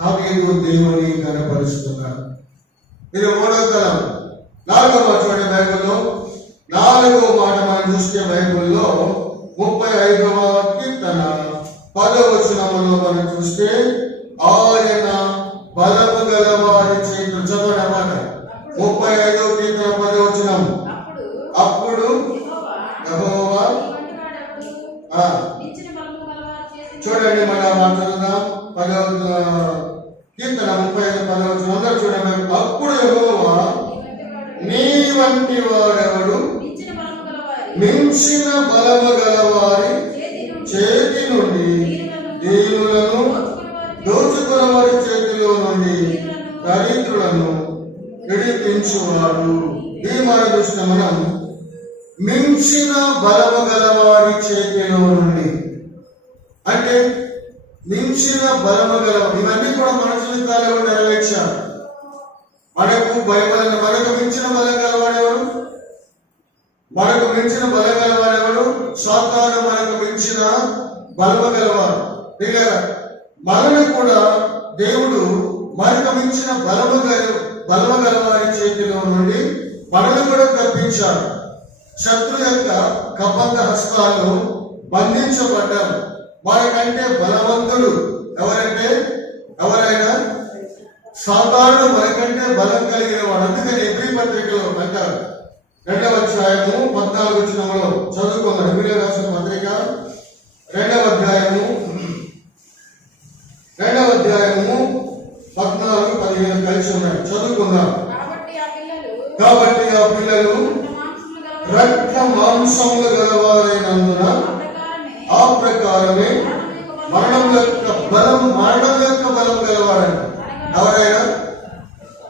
దావీదు దేవుని కనపరుస్తున్నాడు. మీరు 3వ తలం 4వ చూడండి. బైబిల్లో 4వ మాట మనం చూస్తే బైబిల్లో 35వ కీర్తన 10వ వచనంలో మనం చూస్తే, ఆయన బలము గల వారి చేతులు. చదవండి అన్నమాట. 35వ కీర్తన 10వ వచనం. అప్పుడు యెహోవా చూడండి, మన మాట్లాడుదాం. 10వ కీర్తన 35 10వ వచనం అందరూ చూడండి. అప్పుడు యెహోవా నీ వంటి వాడెవడు, మించిన బలము గలవారి చేతి నుండి, దీనులను దోచుకున్న వారి చేతిలో నుండి దరిద్రులను విడిపించువాడు. ఈ మాట చూసిన మనం, మించిన బలము గలవారి చేతిలో నుండి అంటే మించిన బలము గల, ఇవన్నీ కూడా మన జీవితాల్లో నెరవేర్చారు. మనకు భయపడిన, మనకు మించిన బలం గలవాడేవాడు, సాతాను మనకు మించిన బలము గలవాడు. మనల్ని కూడా దేవుడు మనకు మించిన బలము గలవారి చేతిలో నుండి మనల్ని కూడా తప్పించాడు. శత్రు యొక్క కబంధ హస్తాల్లో బంధించబడ్డారు. మనకంటే బలవంతుడు ఎవరైనా సాతానుడు మనకంటే బలం కలిగిన వాడు. అందుకని ఎబ్రీ పత్రికలో అంటారు, 2వ అధ్యాయము 14వ వచనంలో చదువుకున్నాం. ఎబ్రీ రాసిన పత్రిక 2వ అధ్యాయము 14, 15 కలిసి ఉన్నాయి. చదువుకుందాం. కాబట్టి ఆ పిల్లలు రక్త మాంసములు గలవారైనందున ఆ ప్రకారమే మరణం యొక్క బలం గలవాడండి. ఎవరైనా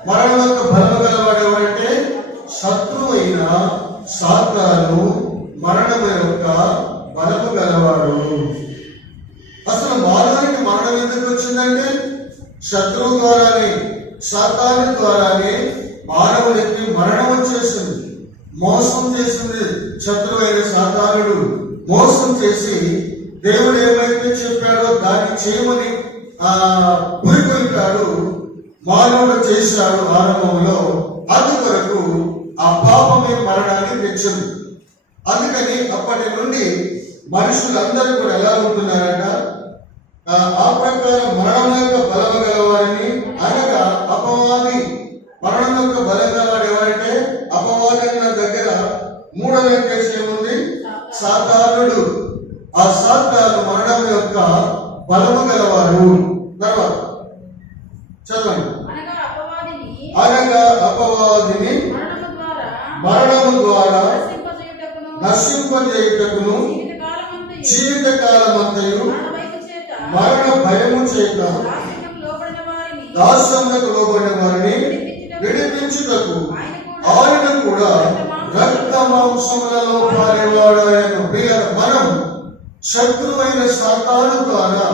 మరణం యొక్క బలం గలవాడు ఎవరంటే శత్రువైన సాతాను మరణం యొక్క బలము గలవాడు. అసలు మానవునికి మరణం ఎందుకు వచ్చిందంటే శత్రువు ద్వారానే, సాతాను ద్వారానే మానవునికి మరణం వచ్చేసింది. మోసం చేసింది శత్రువైన సాతానుడు. మోసం చేసి దేవుడు ఏమైతే చెప్పాడో దాన్ని చేయమని పురికొల్పాడు, మానవుడు చేశాడు ఆరంభంలో. అందుకొరకు ఆ పాపమే మరణాన్ని తెచ్చింది. అందుకని అప్పటి నుండి మనుషులందరూ కూడా ఎలా ఉంటున్నారట, ఆ ప్రకారం మరణం యొక్క బలము గలవారిని, అనగా అపవాది. మరణం యొక్క బలం గలవాడు ఎవరంటే అపవాది. అన్న దగ్గర మూడవ వెంకటేశం ఏముంది? సాతానుడు. ఆ సాతాను మరణం యొక్క బలము గలవాడు. తర్వాత చదవండి. అనగా అపవాదిని మరణము ద్వారా నశింపజేయుటకును జీవితకాలమంతయు మరణ భయము చేత దాస్యమునకు లోబడిన వారిని విడిపించుటకు ఆయన కూడా రక్త మాంసములలో పారేవాడు. మనం శత్రువైన సాతాను ద్వారా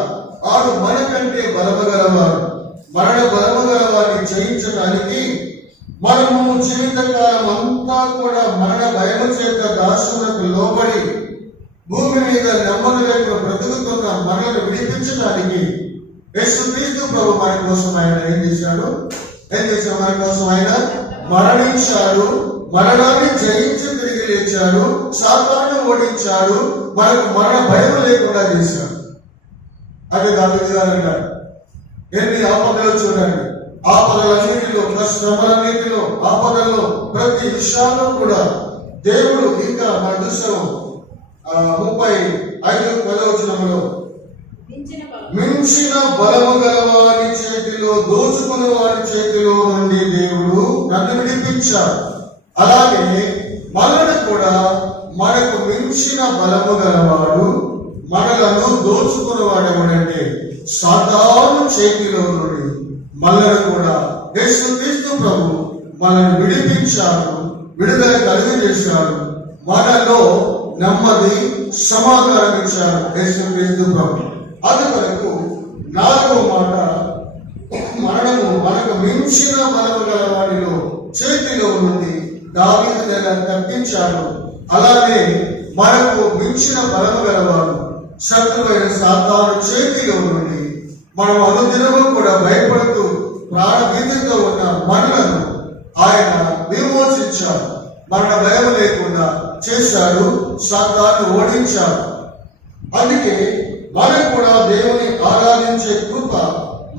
ఆడు మనకంటే బలము గలవాడు. మరణ బలము గలవారిని జయించడానికి మనము జీవితకాలం అంతా కూడా మరణ భయము చేత దాసులకు లోబడి భూమి మీద నెమ్మది లేకుండా బ్రతుకుతున్న మనల్ని విడిపించడానికి యేసుక్రీస్తు ప్రభు మన కోసం ఆయన ఏం చేశాడు? మన కోసం ఆయన మరణించాడు, మరణాన్ని జయించి తిరిగి లేచాడు, సాతాను ఓడించాడు, మనకు మరణ భయం లేకుండా చేశాడు. అదే దావీదు గారు అంటారు, ఎన్ని ఆపదలు చూడండి, ఆపదలన్నిటిలో, శ్రమలన్నిటిలో, ఆపదల్లో, ప్రతి విషయాల్లో కూడా దేవుడు ఇంకా మన దృశ్యం 35:10 మించిన బలము గలవారి చేతిలో, దోచుకుని వారి చేతిలో నుండి దేవుడు నన్ను విడిపించాడు. అలాగే మనల్ని కూడా మనకు మించిన బలము గలవాడు, మనలను దోచుకునేవాడు ఎవడంటే సాతాను చేతిలో నుండి మనల్ని కూడా యేసుక్రీస్తు ప్రభు మనల్ని విడిపించాడు, విడుదల కలిగజేశాడు, మనలో నెమ్మది సమాధానం ఇచ్చాడు యేసుక్రీస్తు ప్రభు. అందువరకు 4వ మాట, మనకు మించిన బలము గల వాడిలో చేతిలో నుండి దావీదు తప్పించాడు. అలాగే మనకు మించిన బలము గలవాడు శత్రువైన సాతాను చేతిలో నుండి మనం అనుదినము కూడా భయపడుతూ ప్రాణభీతితో ఉన్న మనలను ఆయన విమోచించాడు, మరణ భయం లేకుండా చేశాడు, సాతాను ఓడించాడు. అందుకే మనకు కూడా దేవుని ఆరాధించే కృప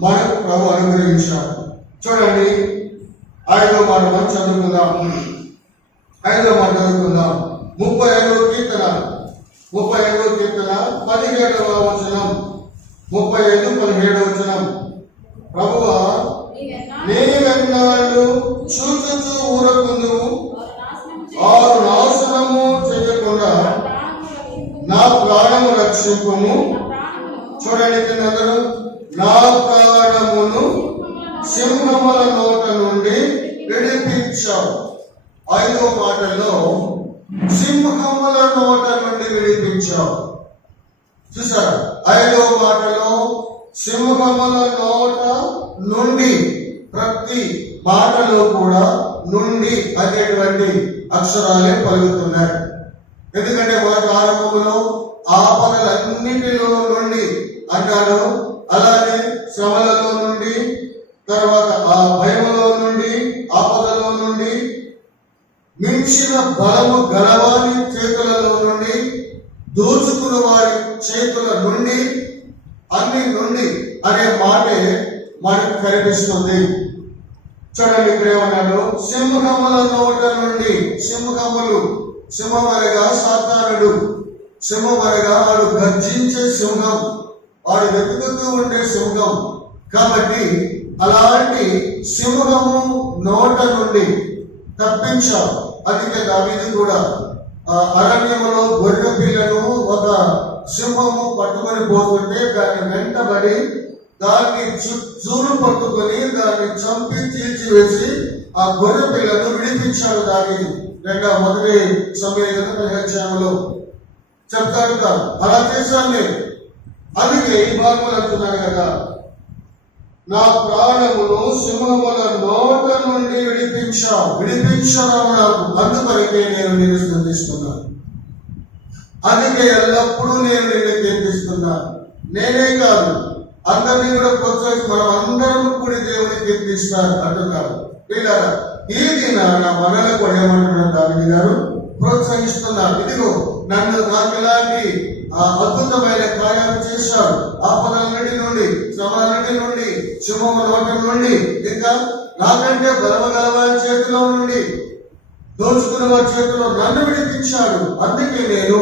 మనకు ప్రభు అనుగ్రహించాడు. చూడండి 5వ మాట మనం చదువుకుందాం. 5వ మాట చదువుకుందాం. 35వ కీర్తన 17వ వచనం, 35-17 వచనం. ప్రభువా నీవెన్నాళ్ళు చూచుచూ ఊరకుందువు, వారు నాశనము చేయకుండా నా ప్రాణము రక్షింపుము. చూడండి అందరూ, నా ప్రాణమును సింహముల నోట నుండి విడిపించావు. 5వ మాటలో సింహముల నోట నుండి విడిపించావు. చూసారా? 5వ మాటలో సింహముల నోట నుండి, ప్రతి మాటలో కూడా నుండి అనేటువంటి అక్షరాలే పలుకుతున్నాయి. ఎందుకంటే మొదటి ఆరంభంలో ఆపదలన్నిటిలో నుండి అంటాడు, అలానే శ్రమలలో నుండి, తర్వాత ఆ భయములో నుండి, ఆపదలో నుండి, మించిన బలము గలవారి చేతులలో నుండి, దోచుకున్న వారి చేతుల నుండి, అన్ని నుండి అనే మాటే మనకు కనిపిస్తుంది. చూడండి ఇక్కడ ఏమన్నాడు? సింహముల నోట నుండి. సింహమనగా సాతానుడు, సింహమనగా వాడు గర్జించే సింహం, వాడు వెతుకుతూ ఉండే సింహం. కాబట్టి అలాంటి సింహము నోట నుండి తప్పించావు. అందుకే దావీదు కూడా అరణ్యములో గొర్రె పిల్లను ఒక సింహము పట్టుకొని పోతుంటే దాన్ని వెంటబడి దాన్ని చూరు పట్టుకొని దాన్ని చంపి చీల్చివేసి ఆ గొర్రె పిల్లను విడిపించాడు దావీదు. మొదటి సమయంలో చెప్తాడు కాదు, అలా చేశాను నేను. అందుకే ఈ భాగంలో అంటున్నాడు కదా, నా ప్రాణమును సింహముల నోట నుండి విడిపించావు నాకు. అందువరకే నేను నిన్ను స్తుతిస్తున్నాను. అందుకే ఎల్లప్పుడూ నేను నిన్ను కీర్తిస్తున్నాను. నేనే కాదు, అందరినీ కూడా ప్రోత్సహిస్తూ మనం అందరం కూడి దేవుని కీర్తిస్తారు అంటున్నారు. వీళ్ళ ఈ దిన నా మనలో కూడా ఏమంటున్నారు దావీదు గారు? ప్రోత్సహిస్తున్నారు. ఇదిగో నన్ను నాకు ఇలాంటి అద్భుతమైన కార్యాలు చేశాడు. ఆపదలన్నిటి నుండి, శ్రమలన్నిటి నుండి, సింహము నోటం నుండి, ఇంకా నాకంటే బలమగల వారి చేతిలో నుండి, దోచుకున్న వారి చేతిలో నన్ను విడిపించాడు. అందుకే నేను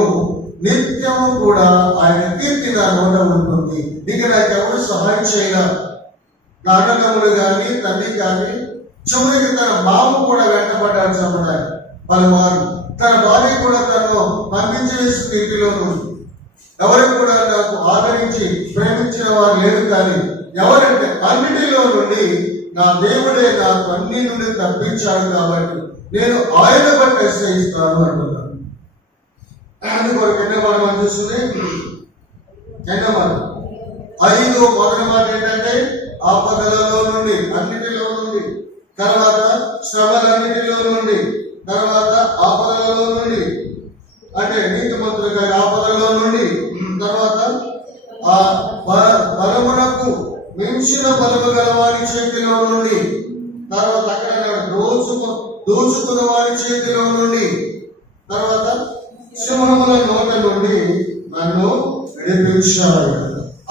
నిత్యము కూడా ఆయన కీర్తి నా నోట ఉంటుంది. ఇక నాకు ఎవరు సహాయం చేయలేరు. నా అన్నదమ్ములు కానీ, తల్లి కానీ, చివరికి తన మామ కూడా వెంటబడ్డాడు చంపడానికి. పలుమారు తన భార్య కూడా తనను పంపించే స్థితిలో ఉంది. ఎవరికి కూడా నాకు ఆదరించి ప్రేమించిన వారు లేదు. కానీ ఎవరంటే అన్నిటిలో నుండి నా దేవుడే నాకు అన్ని నుండి తప్పించాడు కాబట్టి నేను ఆయన బట్టి ఆశ్రయిస్తాను అంటున్నాను. అందుకొరకు ఎన్నో మాట మనం చూస్తుంది. ఎన్నో మాట 5 మొదటి మాట ఏంటంటే ఆపదలలో నుండి, అన్నిటిలో నుండి, తర్వాత శ్రమలన్నిటిలో నుండి, తర్వాత ఆపదలలో నుండి అంటే నీతిమంతులుగా ఆపదలో నుండి, తర్వాత ఆ బలమునకు మించిన బలము గల వారి చేతిలో నుండి, తర్వాత అక్కడ దోచుకున్న వారి చేతిలో నుండి, తర్వాత సింహముల నోట నుండి నన్ను విడిపించాడు.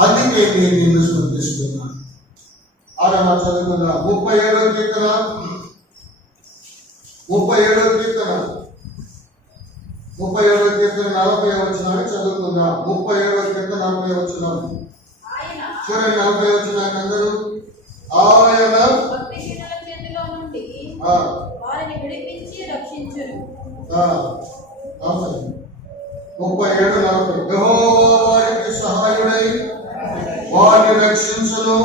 అందుకే నేను నిన్ను స్తుతిస్తున్నాను. 6వ చదువుకున్నా 37వ కీర్తన 37వ కీర్తన 40వ వచనాన్ని చదువుకుందా. 37వ కీర్తన 40వ వచనం చూడండి. 40వ వచనాన్ని అందరూ ఆయన భక్తిహీనుల చేతిలో నుండి వారిని విడిపించి రక్షించును. 37:40 యెహోవా వారికి సహాయుడై వారిని రక్షించును.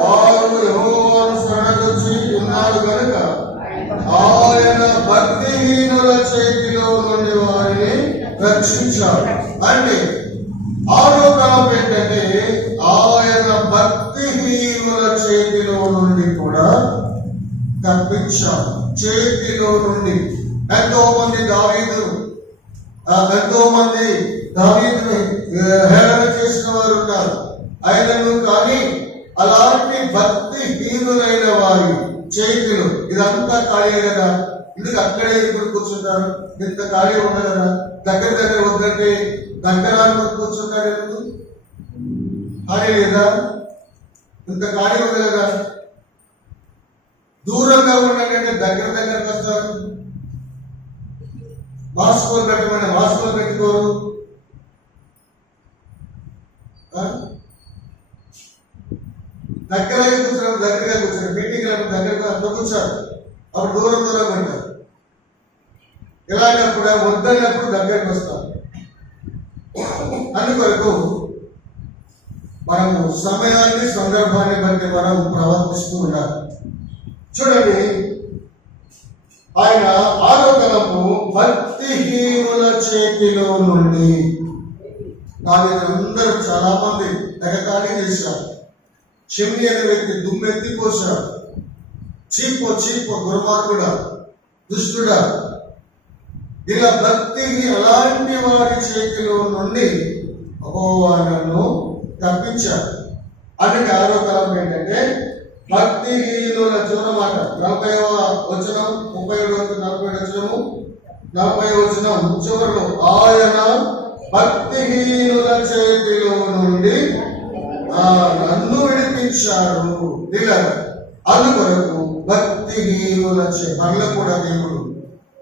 వారు యెహోవాను శరణొచ్చి ఉన్నారు కనుక ఆయన భక్తిహీనుల చేతిలో నుండి వారిని రక్షించాడు. అంటే ఆరోపణం ఏంటంటే ఆయన భక్తిహీనుల చేతిలో నుండి కూడా తప్పించాడు. చేతిలో నుండి ఎంతో మంది దావీదుని హేళన చేసిన వారు ఉన్నారు. ఆయనను కానీ అలాంటి భక్తిహీనులైన వారి చేతులు ఇదంతా ఖాళీ కదా. ఎందుకు అక్కడే ఇప్పుడు కూర్చుంటారు? ఇంత ఖాళీ ఉండదు కదా. దగ్గర వద్దంటే దగ్గర కూర్చుంటారు. ఎందుకు ఖాళీ లేదా? ఇంత ఖాళీ ఉంది కదా. దూరంగా ఉండండి, దగ్గరకు వస్తారు. మాస్కులు పెట్టమని మాస్కులు పెట్టుకోరు. దగ్గరగా కూర్చోరు. మీటింగ్ దగ్గరగా కూర్చోరు. అప్పుడు దూరం ఉంటారు. ఇలాగప్పుడు వద్దన్నప్పుడు దగ్గరికి వస్తారు. అందుకొరకు మనము సమయాన్ని, సందర్భాన్ని బట్టి మనం ప్రవర్తిస్తూ ఉండాలి. చూడండి, ఆయన ఆరోపణకు భక్తిహీనుల చేతిలో నుండి అందరూ చాలా మంది ఎగతాళి చేశారు. షిమ్ని అనే వ్యక్తి దుమ్మెత్తి పోశాడు. చీపో దుర్మార్గుడా, దుష్టుడా, ఇలా భక్తిని అలాంటి వారి చేతిలో నుండి నన్ను తప్పించాడు. అందుకే ఆరోపణం ఏంటంటే భక్తిహీనుల చూడమాట 40వ వచనం 37 వచనము 40వ వచనం చివరిలో ఆయన భక్తిహీనుల చేతిలో నుండి నన్ను విడిపించాడు. అందుకొరకు భక్తిహీనుల మరల కూడా దేవుడు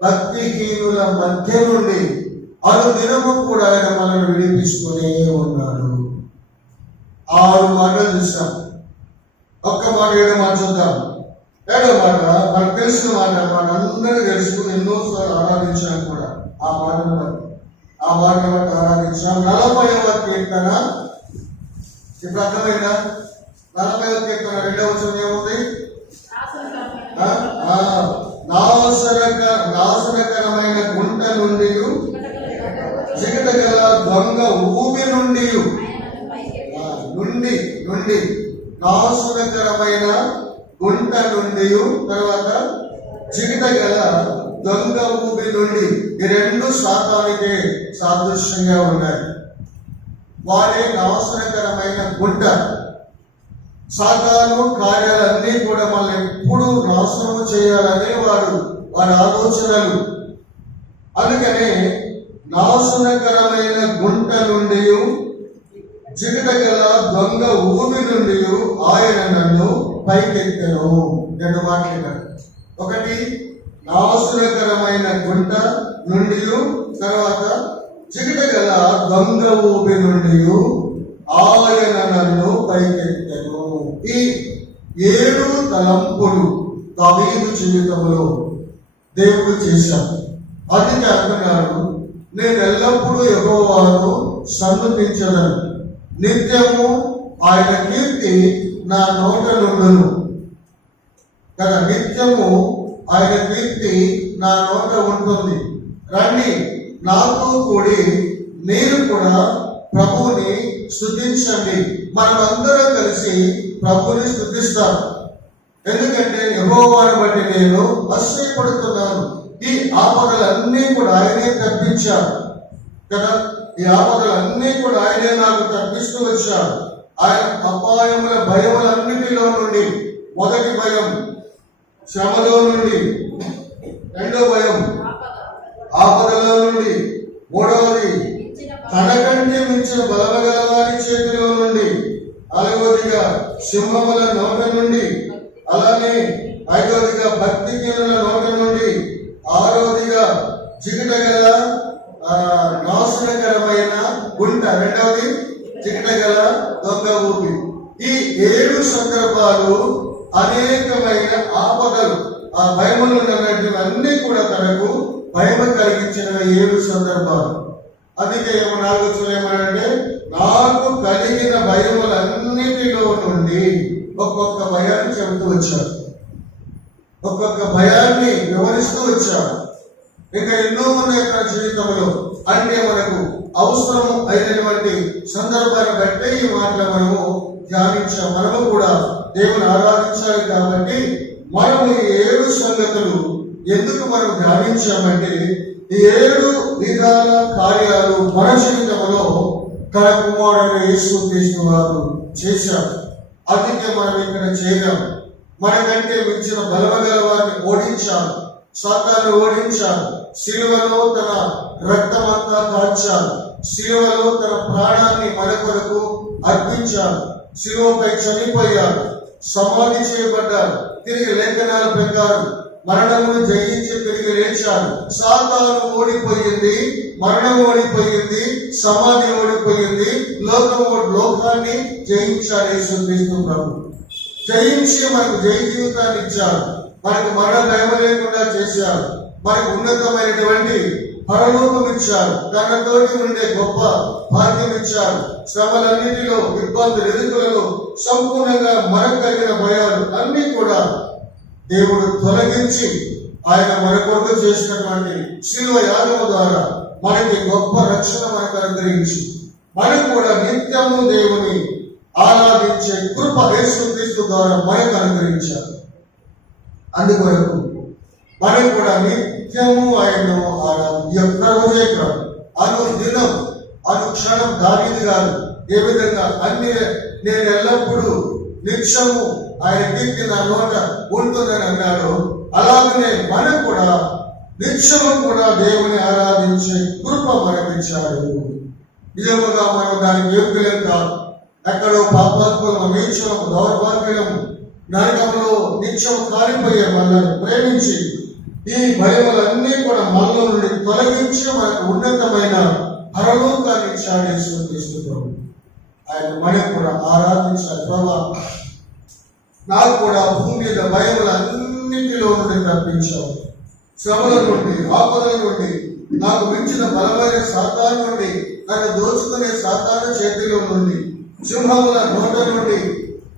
భక్తిహీనుల మధ్య నుండి అనుదినము కూడా ఆయన మనల్ని విడిపిస్తూనే ఉన్నాడు. 6 మాటలు చూసాం. ఒక్క మాట 7 మాట చూద్దాం. 7వ మాట మనకు తెలిసిన మాట, మనందరూ తెలుసుకుని ఎన్నోసార్లు ఆరాధించాం కూడా. ఆ మాటను బట్టి ఆరాధించాం. 40వ కీర్తన ఇప్పుడు అర్థమైందా? 40వ కీర్తన 2వ వచనం ఏముంది? నాశనకరమైన గుంట నుండి, చికటగల దొంగ ఊబి నుండి నాశనకరమైన గుంట నుండి, తర్వాత చికటగల దొంగ ఊబి నుండి. ఈ 2 శాతానికే సాదృశ్యంగా ఉన్నాయి. వాడే నాశనకరమైన గుంట. సాతాను కార్యాలన్నీ కూడా మనల్ని ఎప్పుడు నాశనం చేయాలనే వాడి ఆలోచనలు. అందుకనే నాశనకరమైన గుంట నుండి చికటగల దొంగ ఊబి నుండి ఆయన నన్ను పైకెత్తెను. రెండు మాట్లాడారు. ఒకటి నాశనకరమైన గుంట నుండి, తర్వాత చికటగల దొంగ ఊబి నుండి ఆయన నన్ను పైకెత్తెను. ఈ 7 తలంపులు దావీదు జీవితంలో దేవుడు చేశాడు. అందుకే అంటున్నాడు, నేను ఎల్లప్పుడూ యెహోవాను సన్నుతించదను, నిత్యము ఆయన కీర్తి నా నోట నుండును కదా. నిత్యము ఆయన కీర్తి నా నోట ఉంటుంది. రండి నాతో కూడి మీరు కూడా ప్రభువుని స్తుతించండి. మనమందరం కలిసి ప్రభువుని స్తుతిస్తాం. ఎందుకంటే యెహోవాను బట్టి నేను ఆశ్చర్యపడుతున్నాను. ఈ ఆపదలన్నీ కూడా ఆయనే తప్పించాడు కదా. ఈ ఆపదలన్నీ కూడా ఆయనే నాకు తప్పిస్తూ వచ్చాడు. ఆయన అపాయముల భయములన్నిటిలో నుండి, మొదటి భయం శ్రమలో నుండి, రెండో భయం ఆపదలో నుండి, మూడవది తనకంటే మించిన బలమగల వారి చేతిలో నుండి, నాలుగవదిగా సింహముల నోట నుండి, అలానే ఐదవదిగా భక్తిహీనుల నోట నుండి, ఆరవదిగా చికటగల నాశనకరమైన గుంట, రెండవది చికటగల దొంగ ఊపి. ఈ 7 సందర్భాలు అనేకమైన ఆపదలు, ఆ భయములు అన్నీ కూడా తనకు భయం కలిగించిన 7 సందర్భాలు. అందుకే 4 ఏమనంటే, నాకు కలిగిన భయములన్నిటిలో నుండి ఒక్కొక్క భయాన్ని చెబుతూ వచ్చాడు, ఒక్కొక్క భయాన్ని వివరిస్తూ వచ్చాడు. ఇంకా ఎన్నో ఉన్నాయి తన జీవితంలో. అంటే మనకు అవసరం అయినటువంటి సందర్భాన్ని బట్టే ఈ మాటలు మనము ధ్యానించాం. మనము కూడా దేవుని ఆరాధించాలి. కాబట్టి మనము ఈ 7 సంగతులు ఎందుకు మనం ధ్యానించామంటే, ఈ 7 విధాల కార్యాలు మన జీవితంలో తన కుమారుడైన యేసుక్రీస్తు వారు చేశారు. అందుకే మనం ఇక్కడ చేయగలం. మనకంటే మించిన బలమగల వారిని ఓడించాలి, సాతాను ఓడించాలి. శిలువలో తన రక్తమంతా కార్చాలి, శిలువలో తన ప్రాణాన్ని మన కొరకు అర్పించాలి, శిలువపై చనిపోయాడు, సమాధి చేయబడ్డాడు, తిరిగి లేఖనాల ప్రకారం మరణమును జయించి తిరిగి లేచాడు. సాతాను ఓడిపోయింది, మరణం ఓడిపోయింది, సమాధి ఓడిపోయింది, లోకాన్ని జయించాడు యేసుక్రీస్తు ప్రభు. జయించి మనకు జయ జీవితాన్ని ఇచ్చాడు, మనకు మరణ భయం లేకుండా చేశాడు, మనకు ఉన్నతమైనటువంటి పరలోకం ఇచ్చాడు, తనతోటి ఉండే గొప్ప భాగ్యం ఇచ్చాడు. శ్రమలన్నిటిలో, ఇబ్బందులు, ఎదుగులలో సంపూర్ణంగా మనకు కలిగిన భయాలు అన్ని కూడా దేవుడు తొలగించి ఆయన మన కొరకు చేసినటువంటి శిలువ యాగము ద్వారా మనకి గొప్ప రక్షణ మనకు అనుగ్రహించి మనకు కూడా నిత్యము దేవుని ఆరాధించే కృప యేసుక్రీస్తు ద్వారా మనకు అనుగ్రహించారు. అందుకొరకు మనం కూడా నిత్యము ఆయనను ఆరాధి. ఒక్క రోజే కాదు, అనుదినం, అనుక్షణం. దావీదు గారు ఏ విధంగా నేను ఎల్లప్పుడూ నిత్యము ఆయన కీర్తి నా నోట ఉంటుందని అన్నాడు, అలాగనే మనం కూడా నిత్యము కూడా దేవుని ఆరాధించే కృప మనకిచ్చాడు. నిజముగా మనం దానికి యోగ్యులం కాదు. ఎక్కడో పాపాత్మము, నీచము, దౌర్భాగ్యము, నరకంలో నిత్యం కాలిపోయే మనల్ని ప్రేమించి ఈ భయములన్నీ కూడా మనలో నుండి తొలగించి మనకు ఉన్నతమైన పరలోకాన్ని ఇచ్చాడు యేసుక్రీస్తు ప్రభు. ఆయన మనకు కూడా ఆరాధించాలి. ప్రభా, నాకు కూడా భూమి మీద భయములన్నింటిలో నుండి తప్పించావు, శ్రమల నుండి, ఆపదల నుండి, నాకు మించిన బలమైన సాతాను నుండి, నన్ను దోచుకునే సాతాను చేతిలో నుండి, సింహముల నోట నుండి,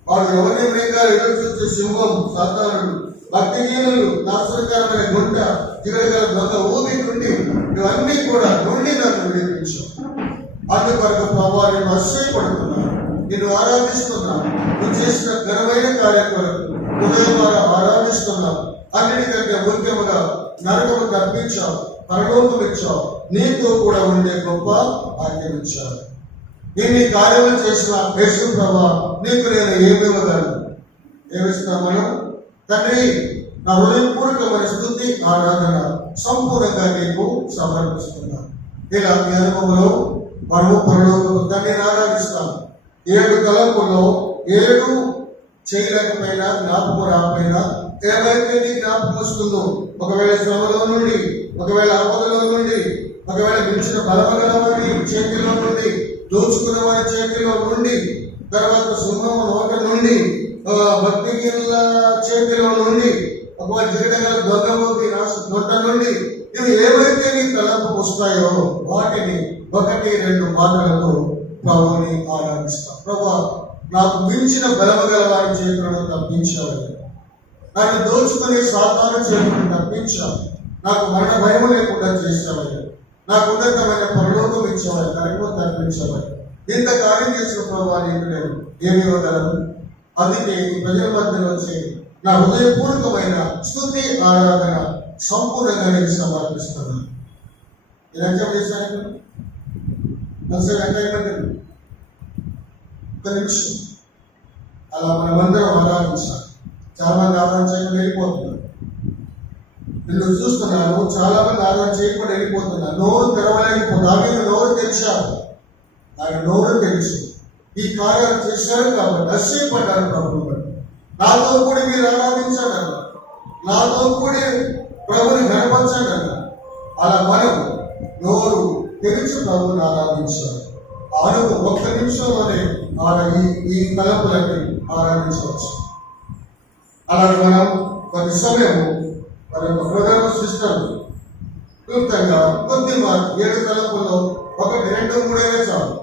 వాడు ఎవరిని మేఘాలు ఎదురు చూసే సింహం సాతానుడు, భక్తిహీనులు, నాశనకరమైన గుంట, జిగడగల దొంగ ఊబి నుండి, ఇవన్నీ కూడా నుండి నన్ను విడిపించావు. అందుకొరకు ప్రభావ నేను ఆశ్చర్యపడుతున్నాను, నేను ఆరాధిస్తున్నాను. నువ్వు చేసిన ఘనమైన కార్యం కొరకు ఉదయం ద్వారా ఆరాధిస్తున్నాను. అన్నిటికంటే ముఖ్యముగా నరకము తప్పించావు, పరలోకం ఇచ్చావు, నీతో కూడా ఉండే గొప్ప భాగ్యం ఇచ్చావు. ఇన్ని కార్యములు చేసిన యేసు ప్రభా, నీకు నేను ఏమి ఇవ్వగలను? ఏమిస్తాం మనం? తండ్రి, నా హృదయపూర్వకమైన స్తుతి, ఆరాధన సంపూర్ణంగా నీకు సమర్పిస్తున్నాను. ఇలాంటి అనుభవంలో మనము పరలోకపు తండ్రిని ఆరాధిస్తాం. 7 తలంపుల్లో 7 చేయలేకపోయినా, జ్ఞాపకం రాకపోయినా, ఏవైతే నీ జ్ఞాపకం వస్తుందో, ఒకవేళ శ్రమలో నుండి, ఒకవేళ ఆపదలో నుండి, ఒకవేళ మించిన బలమగల వారి చేతిలో నుండి, దోచుకున్న వారి చేతిలో నుండి, తర్వాత సింహం నోట నుండి, భక్తిహీనుల చేతిలో నుండి, ఒకవేళ జగడగల దొంగమోకి నోట నుండి, ఇవి ఏవైతే నీ తలంపు వస్తాయో వాటిని 1-2 మాటలతో ప్రభువుని ఆరాధిస్తాం. ప్రభువా, నాకు మించిన బలమగల వారి చేతులను తప్పించాలి, నన్ను దోచుకునే సాతాను చేతులను తప్పించాలి, నాకు మరణ భయం లేకుండా చేసేవాళ్ళు, నాకు ఉన్నతమైన పరలోకం ఇచ్చేవాళ్ళు, నరకం తప్పించేవాళ్ళు. ఇంత కార్యం చేసిన ప్రభువా నీకు నేను ఏమి ఇవ్వగలను? అందుకే ఈ ప్రజల మధ్యలో వచ్చి నా హృదయపూర్వకమైన స్తుతి ఆరాధన సంపూర్ణంగా నేను సమర్పిస్తున్నాను. ఇలా చేశాను ఒక నిమిషం అలా మనమందరం ఆరాధించాలి. చాలా మంది ఆరాధన చేయకుండా వెళ్ళిపోతున్నారు. వీళ్ళు చూస్తున్నాను, చాలా మంది ఆరాధన చేయకుండా వెళ్ళిపోతున్నారు. నోరు తెరవలేకపోతుంది. ఆయన నోరు తెరిచారు, ఆయన నోరు తెలిసి ఈ కార్యాలు చేశారు కాబట్టి ఆశ్చర్యపడ్డారు. ప్రభువు నాతో కూడా మీరు ఆరాధించాడు అన్నారు, నాతో కూడా ప్రభుని గణపరచండి అన్నారు. అలా మనం నోరు తెరిచి ప్రభుని ఆరాధించాలి. ఆరు 1 నిమిషంలోనే ఈ తలపులకి ఆరాధించవచ్చు. అలాగే మనం కొద్ది సమయం మన యొక్క బ్రదర్ సిస్టర్ క్లుప్తంగా కొద్ది 7 తలపుల్లో 1, 2, 3 చాలు